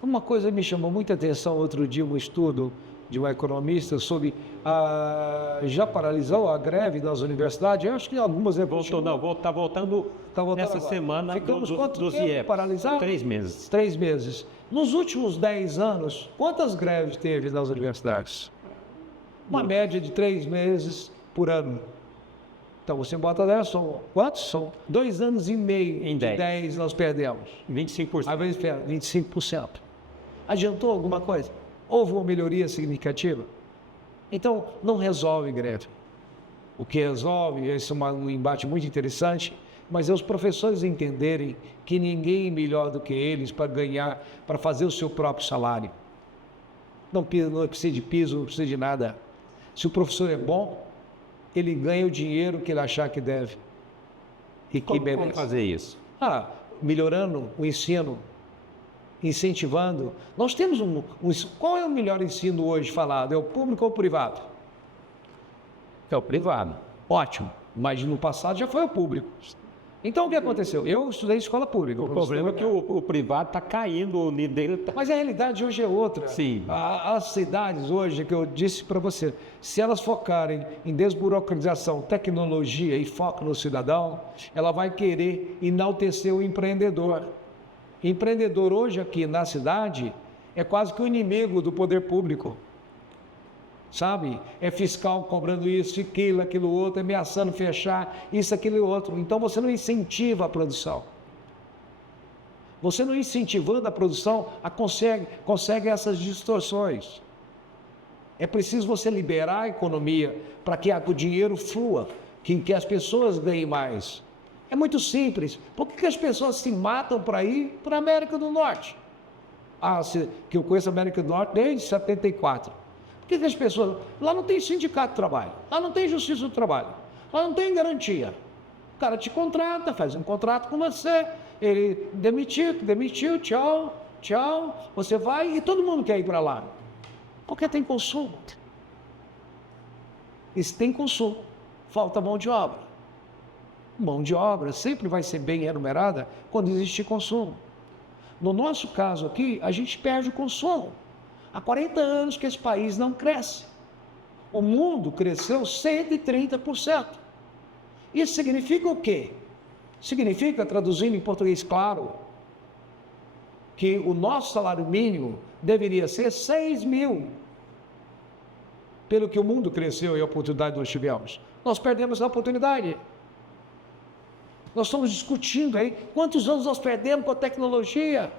Uma coisa me chamou muita atenção outro dia, um estudo de um economista sobre já paralisou a greve das universidades. Eu acho que algumas... Está voltando nessa agora. Semana dos IEP. Paralisado? 3 meses. 3 meses. Nos últimos 10 anos, quantas greves teve nas universidades? Uma média de 3 meses por ano. Então, você bota 10, são quantos? São 2 anos e meio. Em 10 nós perdemos. 25%. Às vezes, 25%. Adiantou alguma coisa? Houve uma melhoria significativa? Então, não resolve greve. O que resolve, esse é um embate muito interessante, mas é os professores entenderem que ninguém é melhor do que eles para ganhar, para fazer o seu próprio salário. Não precisa de piso, não precisa de nada. Se o professor é bom, ele ganha o dinheiro que ele achar que deve e que merece. Como fazer isso? Melhorando o ensino, incentivando. Nós temos qual é o melhor ensino hoje falado? É o público ou o privado? É o privado. Ótimo, mas no passado já foi o público. Então o que aconteceu? Eu estudei em escola pública. O problema é que o privado está caindo, o nível dele está... Mas a realidade hoje é outra. Sim. As cidades hoje, que eu disse para você, se elas focarem em desburocratização, tecnologia e foco no cidadão, ela vai querer enaltecer o empreendedor. Empreendedor hoje aqui na cidade é quase que o inimigo do poder público. Sabe? É fiscal cobrando isso, aquilo outro, ameaçando fechar isso, aquilo e outro. Então você não incentiva a produção. Você não incentivando a produção, consegue essas distorções. É preciso você liberar a economia para que o dinheiro flua, que as pessoas ganhem mais. É muito simples. Por que as pessoas se matam para ir para a América do Norte? Que eu conheço a América do Norte desde 74. Por que as pessoas... Lá não tem sindicato de trabalho, lá não tem justiça do trabalho, lá não tem garantia. O cara te contrata, faz um contrato com você, ele demitiu, tchau, você vai e todo mundo quer ir para lá. Porque tem consumo. E se tem consumo, falta mão de obra. Mão de obra sempre vai ser bem remunerada quando existir consumo. No nosso caso aqui, a gente perde o consumo. Há 40 anos que esse país não cresce. O mundo cresceu 130%. Isso significa o quê? Significa, traduzindo em português claro, que o nosso salário mínimo deveria ser 6 mil. Pelo que o mundo cresceu e a oportunidade nós tivemos. Nós perdemos a oportunidade. Nós estamos discutindo aí quantos anos nós perdemos com a tecnologia.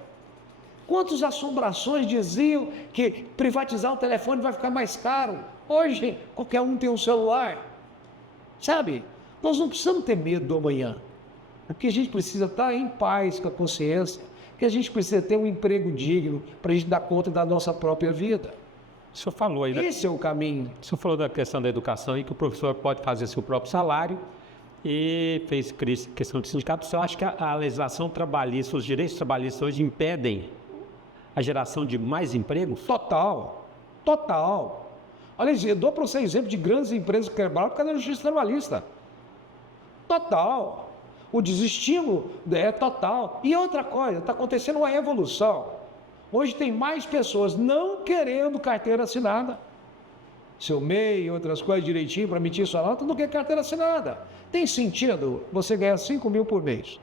Quantas assombrações diziam que privatizar o telefone vai ficar mais caro. Hoje, qualquer um tem um celular. Sabe? Nós não precisamos ter medo do amanhã. O que a gente precisa estar em paz com a consciência, que a gente precisa ter um emprego digno para a gente dar conta da nossa própria vida. O senhor falou aí... Esse é o caminho. O senhor falou da questão da educação e que o professor pode fazer seu próprio salário e fez questão de sindicato. O senhor acha que a legislação trabalhista, os direitos trabalhistas hoje impedem a geração de mais empregos? Total. Olha, eu dou para você exemplo de grandes empresas que quebraram por causa da justiça trabalhista. Total. O desestímulo é total. E outra coisa, está acontecendo uma revolução. Hoje tem mais pessoas não querendo carteira assinada. Seu MEI e outras coisas direitinho para emitir sua nota, não quer carteira assinada. Tem sentido você ganhar 5 mil por mês?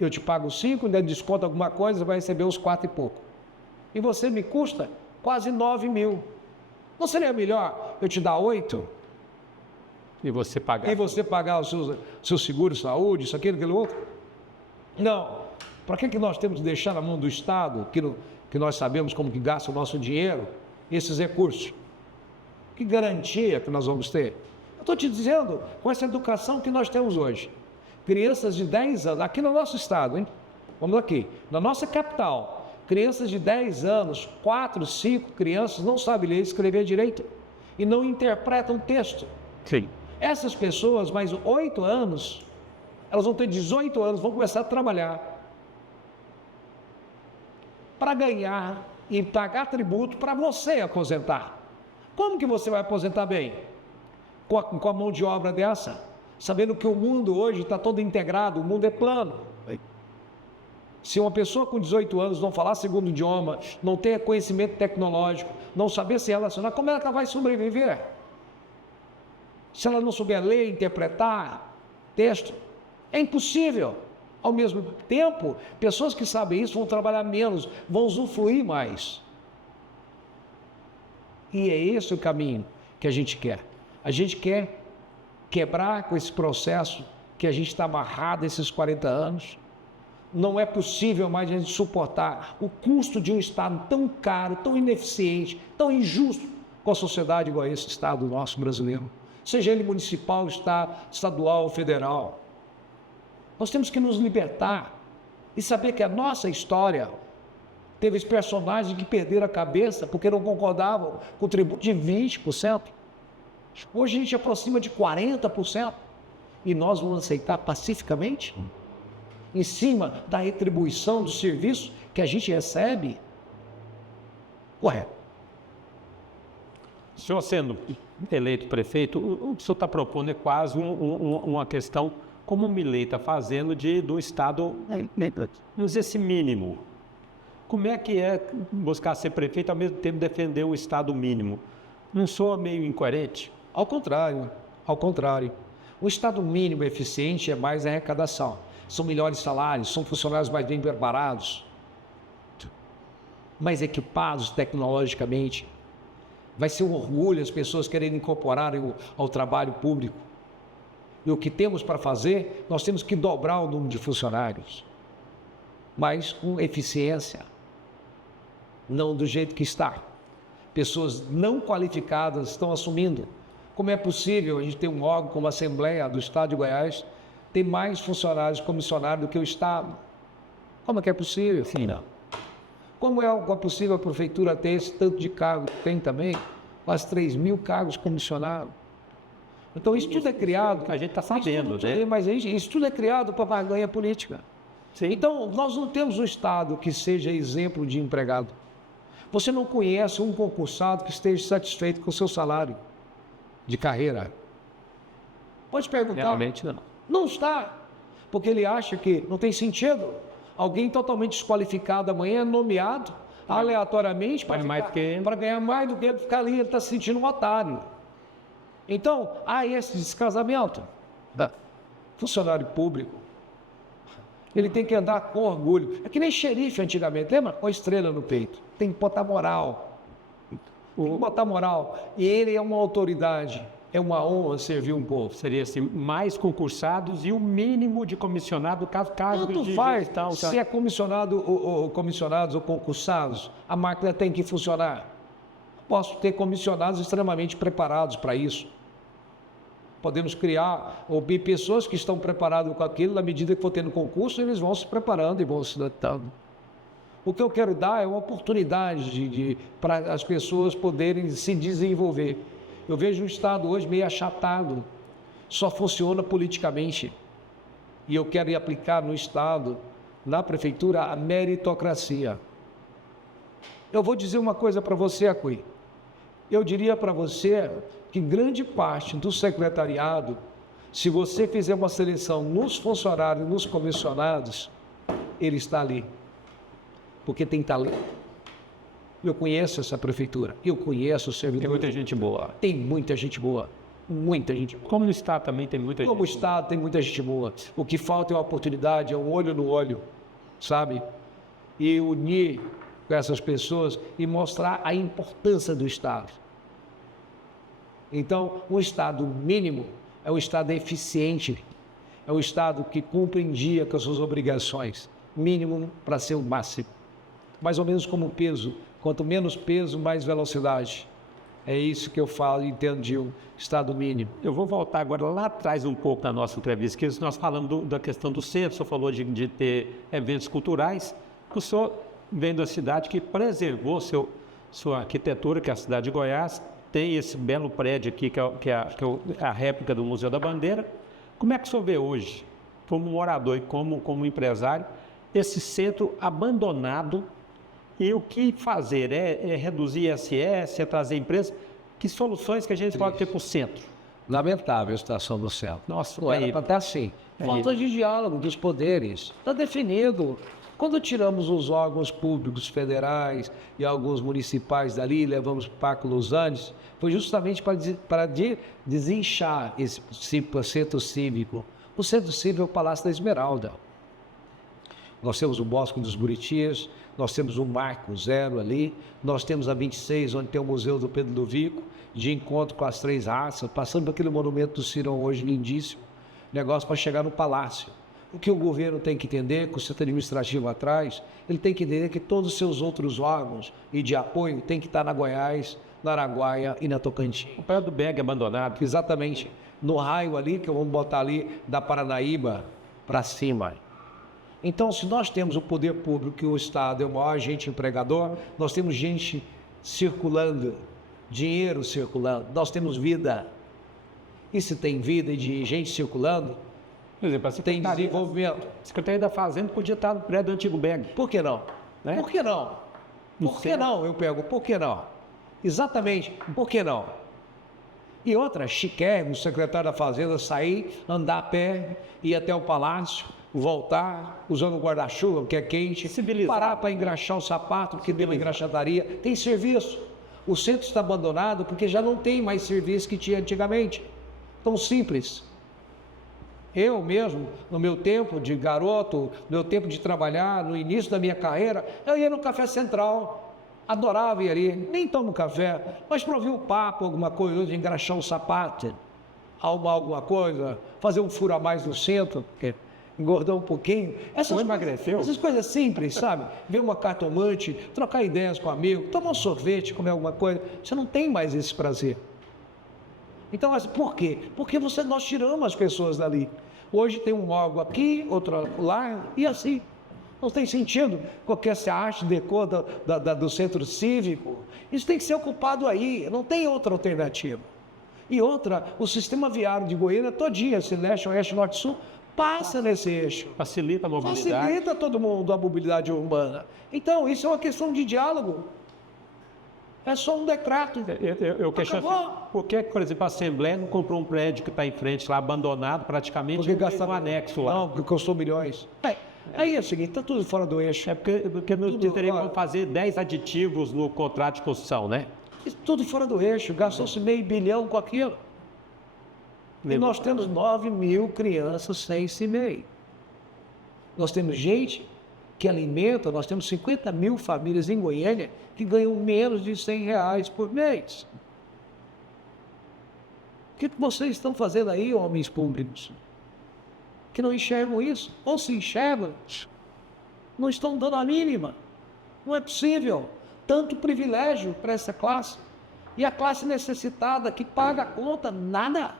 Eu te pago 5, ainda desconto alguma coisa, você vai receber uns 4 e pouco. E você me custa quase 9 mil. Não seria melhor eu te dar 8? E você pagar? E você pagar o seu seguro de saúde, isso, aquilo outro? Não. Para que nós temos que deixar na mão do Estado, que nós sabemos como que gasta o nosso dinheiro, esses recursos? Que garantia que nós vamos ter? Eu estou te dizendo, com essa educação que nós temos hoje, crianças de 10 anos, aqui no nosso estado, hein? Vamos aqui, na nossa capital, crianças de 10 anos, 4, 5 crianças não sabem ler e escrever direito e não interpretam texto. Sim. Essas pessoas, mais 8 anos, elas vão ter 18 anos, vão começar a trabalhar para ganhar e pagar tributo para você aposentar. Como que você vai aposentar bem? Com a mão de obra dessa? Sabendo que o mundo hoje está todo integrado, o mundo é plano. Se uma pessoa com 18 anos não falar segundo idioma, não ter conhecimento tecnológico, não saber se relacionar, como é que ela vai sobreviver? Se ela não souber ler, interpretar texto, é impossível. Ao mesmo tempo, pessoas que sabem isso vão trabalhar menos, vão usufruir mais. E é esse o caminho que a gente quer. A gente quer quebrar com esse processo que a gente está amarrado esses 40 anos. Não é possível mais a gente suportar o custo de um Estado tão caro, tão ineficiente, tão injusto com a sociedade igual a esse Estado nosso brasileiro. Seja ele municipal, estadual ou federal. Nós temos que nos libertar e saber que a nossa história teve os personagens que perderam a cabeça porque não concordavam com o tributo de 20%. Hoje a gente aproxima de 40%. E nós vamos aceitar pacificamente? Em cima da retribuição do serviço que a gente recebe? Correto. O senhor sendo eleito prefeito, o que o senhor está propondo é quase uma questão, como o Milei está fazendo, do Estado, vamos dizer, esse mínimo. Como é que é buscar ser prefeito e, ao mesmo tempo, defender o Estado mínimo? Não soa meio incoerente? Ao contrário, ao contrário. O Estado mínimo eficiente é mais a arrecadação. São melhores salários, são funcionários mais bem preparados, mais equipados tecnologicamente. Vai ser um orgulho as pessoas quererem incorporar ao trabalho público. E o que temos para fazer, nós temos que dobrar o número de funcionários, mas com eficiência, não do jeito que está. Pessoas não qualificadas estão assumindo. Como é possível a gente ter um órgão como a Assembleia do Estado de Goiás ter mais funcionários comissionados do que o Estado? Como é que é possível? Sim, não. Como é possível a Prefeitura ter esse tanto de cargos que tem também? Quase 3.000 cargos comissionados. Então isso tudo é criado... A gente está sabendo, né? Mas isso tudo é criado para barganha política. Sim. Então nós não temos um Estado que seja exemplo de empregado. Você não conhece um concursado que esteja satisfeito com o seu salário de carreira. Pode perguntar. Realmente não. Não está. Porque ele acha que não tem sentido. Alguém totalmente desqualificado amanhã é nomeado aleatoriamente para ganhar mais do que ele ficar ali, ele está se sentindo um otário. Então, há esse descasamento. Funcionário público, ele tem que andar com orgulho. É que nem xerife antigamente, lembra? Com a estrela no peito. Tem que botar moral. Tem que botar moral. E ele é uma autoridade. É uma honra servir um povo. Seria assim, mais concursados e o mínimo de comissionado, caso tanto de faz, gestão. se é comissionado ou comissionados ou concursados, a máquina tem que funcionar. Posso ter comissionados extremamente preparados para isso. Podemos criar ou pessoas que estão preparadas com aquilo, na medida que for tendo concurso, eles vão se preparando e vão se adaptando. O que eu quero dar é uma oportunidade para as pessoas poderem se desenvolver. Eu vejo o Estado hoje meio achatado, só funciona politicamente. E eu quero aplicar no Estado, na Prefeitura, a meritocracia. Eu vou dizer uma coisa para você, Acui. Eu diria para você que grande parte do secretariado, se você fizer uma seleção nos funcionários, nos comissionados, ele está ali. Porque tem talento. Eu conheço essa prefeitura, eu conheço o servidor. Tem muita gente boa. Tem muita gente boa, muita gente boa. Como no Estado também tem muita gente. Como o Estado tem muita gente boa. O que falta é uma oportunidade, é um olho no olho, sabe? E unir com essas pessoas e mostrar a importância do Estado. Então, um Estado mínimo é um Estado eficiente, é um Estado que cumpre em dia com as suas obrigações, mínimo para ser o máximo. Mais ou menos como o peso. Quanto menos peso, mais velocidade. É isso que eu falo e entendo de um Estado mínimo. Eu vou voltar agora lá atrás um pouco na nossa entrevista, que nós falamos da questão do centro, o senhor falou de ter eventos culturais. O senhor vem da cidade que preservou sua arquitetura, que é a cidade de Goiás, tem esse belo prédio aqui, que é a réplica do Museu da Bandeira. Como é que o senhor vê hoje, como morador e como empresário, esse centro abandonado? E o que fazer? É reduzir ISS, é trazer empresas? Que soluções que a gente pode ter para o centro? Lamentável a situação do centro. Nossa, não era para estar assim. Falta de diálogo dos poderes. Está definido. Quando tiramos os órgãos públicos federais e alguns municipais dali, levamos para Los Angeles, foi justamente para desinchar esse centro cívico. O centro cívico é o Palácio da Esmeralda. Nós temos o Bosque dos Buritias, nós temos o Marco Zero ali, nós temos a 26, onde tem o Museu do Pedro Ludovico, de encontro com as três raças, passando por aquele monumento do Cirão hoje, lindíssimo, negócio para chegar no Palácio. O que o governo tem que entender, com o centro administrativo atrás, ele tem que entender que todos os seus outros órgãos e de apoio tem que estar na Goiás, na Araguaia e na Tocantins. O Praia do Beg abandonado. Exatamente. No raio ali, que vamos botar ali, da Paranaíba, para cima. Então, se nós temos o poder público e o Estado é o maior agente empregador, nós temos gente circulando, dinheiro circulando, nós temos vida. E se tem vida e de gente circulando, Por exemplo, tem desenvolvimento. A Secretaria da Fazenda podia estar no prédio do antigo BEG. Por que não? Né? Por que não? Por que não? Eu pego, por que não? Exatamente, por que não? E outra, chiquérrimo, o secretário da Fazenda sair, andar a pé, ir até o palácio, voltar, usando o guarda-chuva, que é quente, parar para engraxar o sapato, porque deu uma engraxataria. Tem serviço. O centro está abandonado porque já não tem mais serviço que tinha antigamente. Tão simples. Eu mesmo, no meu tempo de garoto, no meu tempo de trabalhar, no início da minha carreira, eu ia no Café Central. Adorava ir ali, nem tomo café, mas para ouvir um papo, alguma coisa, de engraxar um sapato, arrumar alguma coisa, fazer um furo a mais no centro, porque engordou um pouquinho. Emagreceu? Essas coisas simples, sabe? Ver uma cartomante, trocar ideias com um amigo, tomar um sorvete, comer alguma coisa. Você não tem mais esse prazer. Então, por quê? Porque nós tiramos as pessoas dali. Hoje tem um órgão aqui, outro lá, e assim. Não tem sentido qualquer se arte decor do centro cívico. Isso tem que ser ocupado aí, não tem outra alternativa. E outra, o sistema viário de Goiânia todinha, esse leste, oeste, norte, sul, passa nesse eixo. Facilita a mobilidade. Facilita todo mundo a mobilidade urbana. Então, isso é uma questão de diálogo. É só um decreto. Eu questiono, por que, por exemplo, a Assembleia não comprou um prédio que está em frente lá, abandonado praticamente, porque gastava um anexo lá? Não, porque custou milhões. Aí é o seguinte, está tudo fora do eixo. É porque nós teríamos que fazer 10 aditivos no contrato de construção, né? Tudo fora do eixo, gastou-se R$500 bilhão com aquilo. E nós temos 9 mil crianças sem esse meio. Nós temos gente que alimenta, nós temos 50 mil famílias em Goiânia que ganham menos de R$100 por mês. O que vocês estão fazendo aí, homens públicos? Que não enxergam isso, ou se enxergam, não estão dando a mínima. Não é possível tanto privilégio para essa classe. E a classe necessitada que paga a conta, nada.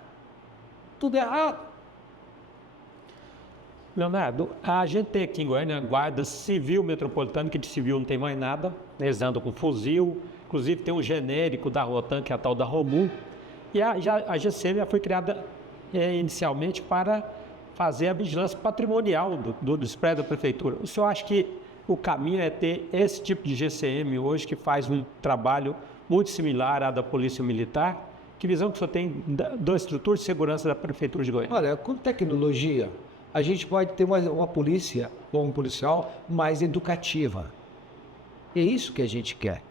Tudo errado. Leonardo, a gente tem aqui em Goiânia a Guarda Civil Metropolitana, que de civil não tem mais nada, eles andam com fuzil, inclusive tem um genérico da Rotan, que é a tal da Romu, e a GCM já foi criada inicialmente para fazer a vigilância patrimonial dos prédios da prefeitura. O senhor acha que o caminho é ter esse tipo de GCM hoje, que faz um trabalho muito similar à da Polícia Militar? Que visão que o senhor tem da estrutura de segurança da Prefeitura de Goiânia? Olha, com tecnologia, a gente pode ter uma polícia, ou um policial, mais educativa. É isso que a gente quer.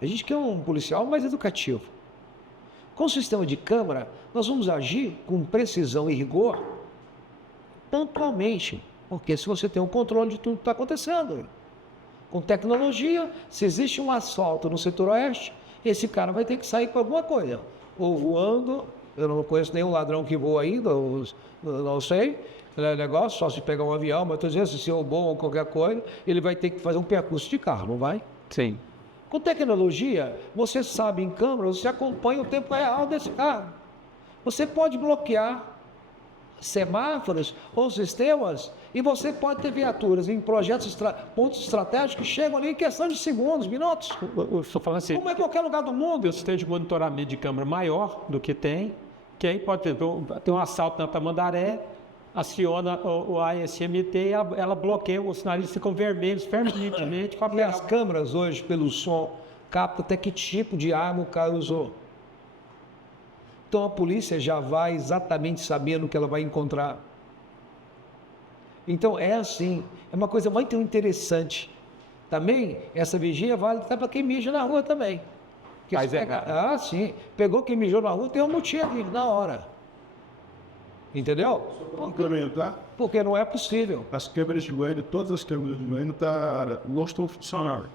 A gente quer um policial mais educativo. Com o sistema de câmara, nós vamos agir com precisão e rigor, pontualmente. Porque se você tem um controle de tudo que está acontecendo. Com tecnologia, se existe um assalto no setor oeste, esse cara vai ter que sair com alguma coisa. Ou voando, eu não conheço nenhum ladrão que voa ainda, não sei, negócio, só se pegar um avião, mas estou dizendo, se é bom ou qualquer coisa, ele vai ter que fazer um percurso de carro, não vai? Sim. Com tecnologia, você sabe em câmera, você acompanha o tempo real desse carro. Você pode bloquear semáforos ou sistemas e você pode ter viaturas em projetos, pontos estratégicos que chegam ali em questão de segundos, minutos. Eu estou falando assim, como é qualquer lugar do mundo. O sistema de monitoramento de câmera maior do que tem, que aí pode ter um assalto na Tamandaré, aciona o ASMT e ela bloqueia, os sinais ficam vermelhos permanentemente. E as câmeras hoje, pelo som, captam até que tipo de arma o cara usou. Então a polícia já vai exatamente sabendo o que ela vai encontrar. Então é assim, é uma coisa muito interessante. Também, essa vigia vale até para quem mija na rua também. Sim. Pegou quem mijou na rua, tem um motivo ali, na hora. Entendeu? Porque não é possível. As câmeras de Goiânia, todas as câmeras de Goiânia não estão funcionando.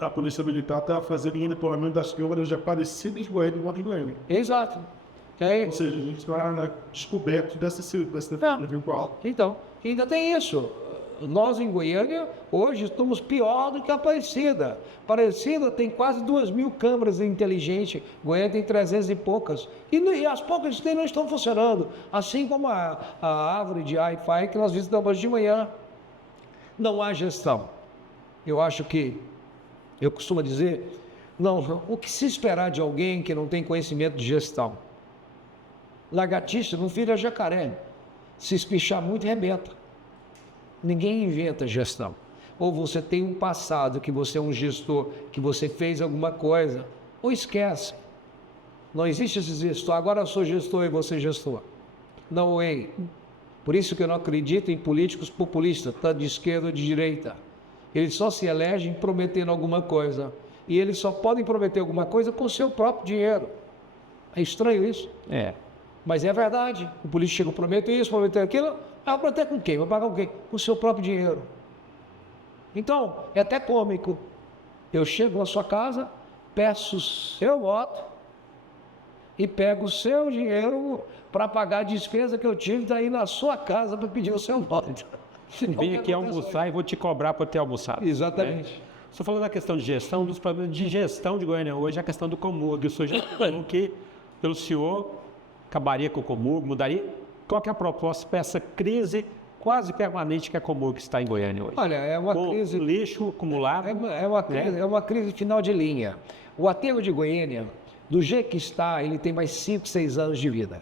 A Polícia Militar está fazendo monitoramento das câmeras já parecidas de Goiânia e de Goiânia. Exato. Ou seja, a gente está descoberto dessa virtual. Então, ainda tem isso. Nós em Goiânia, hoje, estamos pior do que a Aparecida. Aparecida tem quase 2.000 câmeras inteligentes, Goiânia tem 300 e poucas. E as poucas que tem não estão funcionando. Assim como a árvore de Wi-Fi que nós visitamos de manhã. Não há gestão. Eu costumo dizer, não, o que se esperar de alguém que não tem conhecimento de gestão? Lagartixa não vira jacaré. Se espichar muito, rebenta. Ninguém inventa gestão. Ou você tem um passado que você é um gestor, que você fez alguma coisa, ou esquece. Não existe esse gestor. Agora eu sou gestor e você gestor. Não é. Por isso que eu não acredito em políticos populistas, tanto de esquerda ou de direita. Eles só se elegem prometendo alguma coisa. E eles só podem prometer alguma coisa com o seu próprio dinheiro. É estranho isso? É. Mas é verdade. O político chega, promete isso, promete aquilo. Vai prometer com quem? Vai pagar com quem? Com o seu próprio dinheiro. Então, é até cômico. Eu chego na sua casa, peço o seu voto e pego o seu dinheiro para pagar a despesa que eu tive daí na sua casa para pedir o seu voto. Vem aqui almoçar e vou te cobrar por ter almoçado. Exatamente. Você falou da questão de gestão, dos problemas de gestão de Goiânia hoje, a questão do Comurg. O senhor já falou que, pelo senhor, acabaria com o Comurg, mudaria? Qual que é a proposta para essa crise quase permanente que a Comurg está em Goiânia hoje? Olha, é uma crise... lixo acumulado. É uma crise final de linha. O aterro de Goiânia, do jeito que está, ele tem mais 5, 6 anos de vida.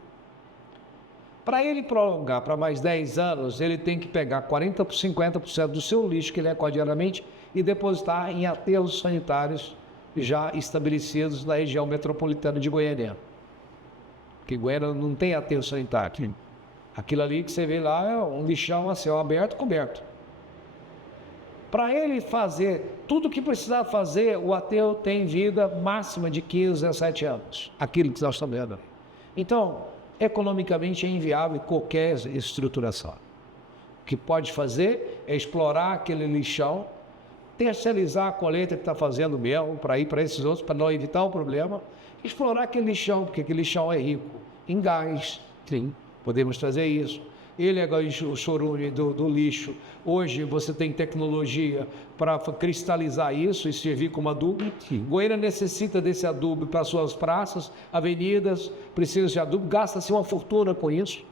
Para ele prolongar para mais 10 anos, ele tem que pegar 40% 50% do seu lixo que ele recolhe diariamente e depositar em aterros sanitários já estabelecidos na região metropolitana de Goiânia. Porque Goiânia não tem aterro sanitário. Sim. Aquilo ali que você vê lá é um lixão a céu aberto, coberto. Para ele fazer tudo o que precisar fazer, o aterro tem vida máxima de 15 a 17 anos. Aquilo que nós estamos vendo. Então, economicamente é inviável qualquer estruturação. O que pode fazer é explorar aquele lixão, terceirizar a coleta que está fazendo mesmo, para ir para esses outros, para não evitar o problema, explorar aquele lixão, porque aquele lixão é rico em gás, sim, podemos trazer isso. Ele é o chorume do lixo. Hoje você tem tecnologia para cristalizar isso e servir como adubo. Goiânia necessita desse adubo para suas praças, avenidas, precisa de adubo, gasta-se uma fortuna com isso.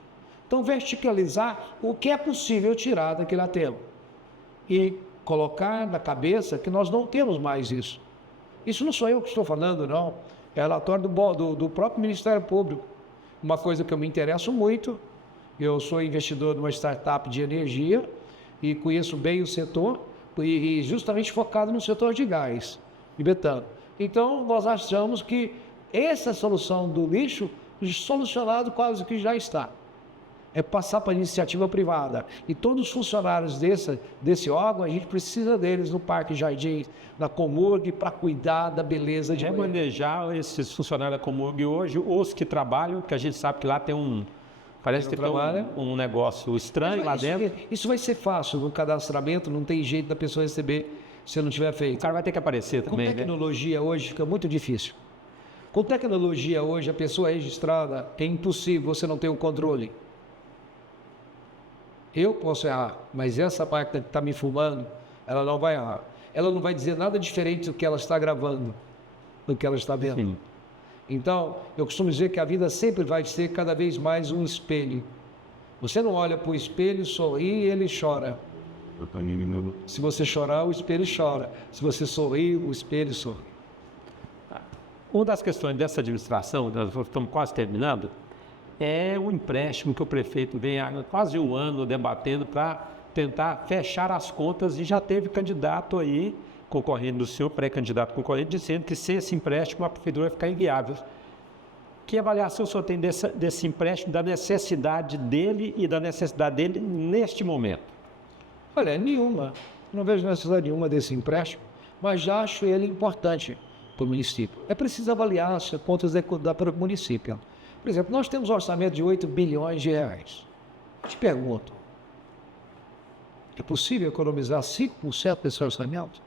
Então, verticalizar o que é possível tirar daquele aterro e colocar na cabeça que nós não temos mais isso. Isso não sou eu que estou falando, não. É relatório do próprio Ministério Público. Uma coisa que eu me interesso muito. Eu sou investidor de uma startup de energia e conheço bem o setor e justamente focado no setor de gás e metano. Então, nós achamos que essa solução do lixo, solucionado quase que já está. É passar para a iniciativa privada. E todos os funcionários desse órgão, a gente precisa deles no Parque Jardim, na Comurg, para cuidar da beleza de Goiânia. Remanejar esses funcionários da Comurg hoje, os que trabalham, que a gente sabe que lá tem parece que tem um negócio estranho lá dentro. Isso vai ser fácil no cadastramento, não tem jeito da pessoa receber se não tiver feito. O cara vai ter que aparecer também, Com tecnologia hoje fica muito difícil. Com tecnologia hoje, a pessoa registrada, é impossível você não ter o controle. Eu posso errar, mas essa parte que está me filmando, ela não vai errar. Ela não vai dizer nada diferente do que ela está gravando, do que ela está vendo. Sim. Então, eu costumo dizer que a vida sempre vai ser cada vez mais um espelho. Você não olha para o espelho, sorri e ele chora. Se você chorar, o espelho chora. Se você sorrir, o espelho sorri. Uma das questões dessa administração, nós estamos quase terminando, é um empréstimo que o prefeito vem há quase um ano debatendo para tentar fechar as contas e já teve candidato aí concorrendo, do senhor pré-candidato concorrente, dizendo que sem esse empréstimo a prefeitura vai ficar inviável. Que avaliação o senhor tem desse empréstimo, da necessidade dele e da necessidade dele neste momento? Olha, nenhuma. Não vejo necessidade nenhuma desse empréstimo, mas já acho ele importante para o município. É preciso avaliar as contas para o município. Por exemplo, nós temos um orçamento de 8 bilhões de reais. Eu te pergunto, é possível economizar 5% desse orçamento?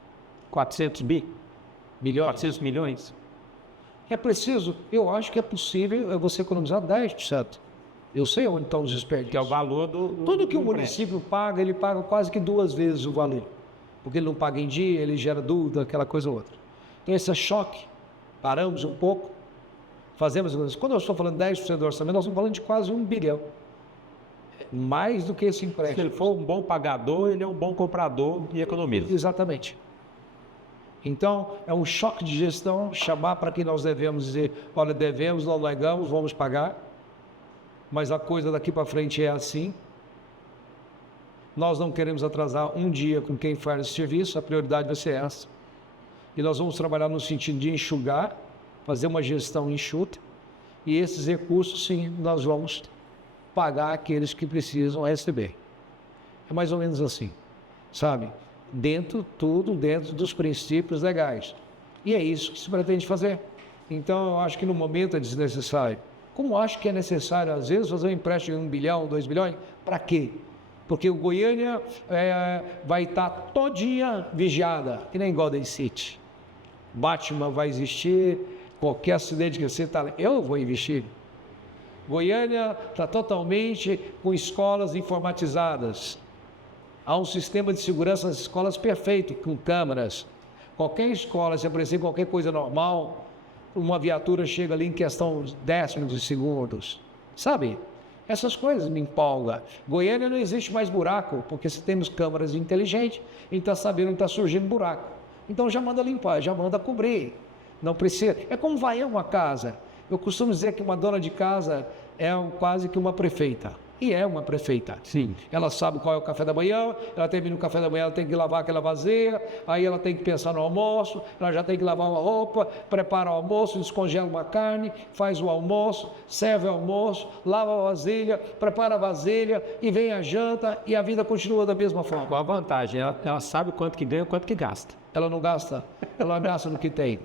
400 milhões? 400 milhões? É preciso, eu acho que é possível você economizar 10%. Eu sei onde estão os desperdícios. Que é o valor do... Tudo que o município paga, ele paga quase que 2 vezes o valor. Porque ele não paga em dia, ele gera dúvida, aquela coisa ou outra. Então esse choque, paramos um pouco, fazemos... Quando eu estou falando 10% do orçamento, nós estamos falando de quase 1 bilhão. Mais do que esse empréstimo. Se ele for um bom pagador, ele é um bom comprador e economiza. Exatamente. Então, é um choque de gestão, chamar para quem nós devemos, dizer, olha, devemos, não negamos, vamos pagar, mas a coisa daqui para frente é assim. Nós não queremos atrasar um dia com quem faz esse serviço, a prioridade vai ser essa. E nós vamos trabalhar no sentido de enxugar, fazer uma gestão enxuta, e esses recursos, sim, nós vamos pagar aqueles que precisam receber. É mais ou menos assim, sabe? Tudo dentro dos princípios legais. E é isso que se pretende fazer. Então, eu acho que no momento é desnecessário. Como acho que é necessário, às vezes, fazer um empréstimo de 1 bilhão, 2 bilhões? Para quê? Porque o Goiânia vai estar todinha vigiada, que nem Golden City. Batman vai existir, qualquer acidente que você está... Eu vou investir. Goiânia está totalmente com escolas informatizadas. Há um sistema de segurança nas escolas perfeito, com câmeras. Qualquer escola, se aparecer qualquer coisa normal, uma viatura chega ali em questão de décimos de segundos. Sabe? Essas coisas me empolgam. Goiânia não existe mais buraco, porque se temos câmeras inteligentes, a gente está sabendo que está surgindo buraco. Então já manda limpar, já manda cobrir. Não precisa. É como vai uma casa. Eu costumo dizer que uma dona de casa é quase que uma prefeita. E é uma prefeita. Sim. Ela sabe qual é o café da manhã, ela termina o café da manhã, ela tem que lavar aquela vasilha, aí ela tem que pensar no almoço, ela já tem que lavar uma roupa, prepara o almoço, descongela uma carne, faz o almoço, serve o almoço, lava a vasilha, prepara a vasilha e vem a janta e a vida continua da mesma forma. Qual a vantagem? Ela sabe quanto que ganha e quanto que gasta. Ela não gasta, ela gasta no que tem.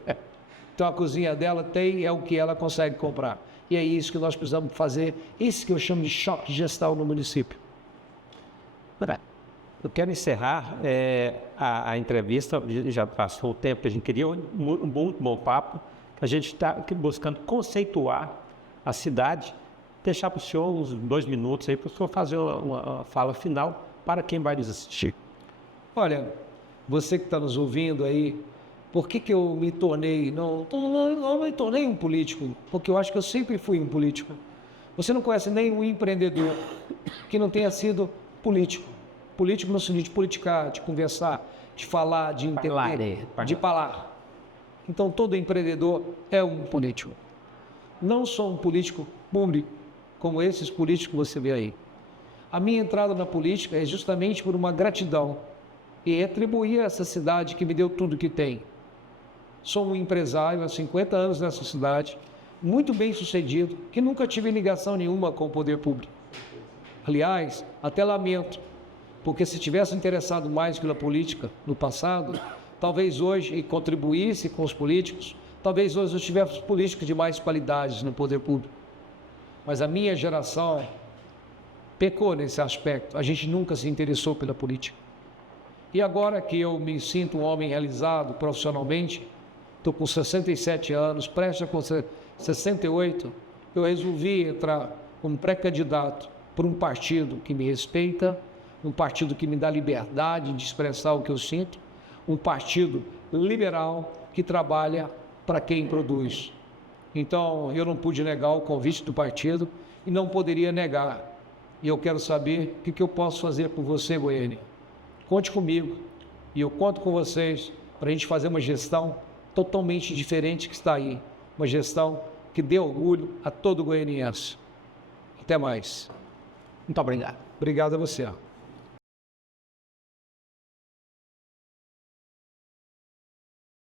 Então a cozinha dela é o que ela consegue comprar. E é isso que nós precisamos fazer, isso que eu chamo de choque de gestão no município. Eu quero encerrar a entrevista, já passou o tempo que a gente queria, um muito bom papo, a gente está buscando conceituar a cidade, deixar para o senhor uns 2 minutos aí, para o senhor fazer uma fala final para quem vai nos assistir. Olha, você que está nos ouvindo aí, por que eu me tornei, não me tornei um político? Porque eu acho que eu sempre fui um político. Você não conhece nenhum empreendedor que não tenha sido político. Político no sentido de politicar, de conversar, de falar, de entender, de falar. Então todo empreendedor é um político. Não sou um político público, como esses políticos que você vê aí. A minha entrada na política é justamente por uma gratidão e retribuir a essa cidade que me deu tudo que tem. Sou um empresário há 50 anos nessa cidade, muito bem sucedido, que nunca tive ligação nenhuma com o poder público. Aliás, até lamento, porque se tivesse interessado mais pela política no passado, talvez hoje contribuísse com os políticos, talvez hoje eu tivesse políticos de mais qualidades no poder público. Mas a minha geração pecou nesse aspecto, a gente nunca se interessou pela política. E agora que eu me sinto um homem realizado profissionalmente, estou com 67 anos, prestes a fazer 68, eu resolvi entrar como pré-candidato por um partido que me respeita, um partido que me dá liberdade de expressar o que eu sinto, um partido liberal que trabalha para quem produz. Então, eu não pude negar o convite do partido e não poderia negar. E eu quero saber o que eu posso fazer por você, Goiânia. Conte comigo e eu conto com vocês para a gente fazer uma gestão totalmente diferente que está aí. Uma gestão que dê orgulho a todo goianiense. Até mais. Muito obrigado. Obrigado a você.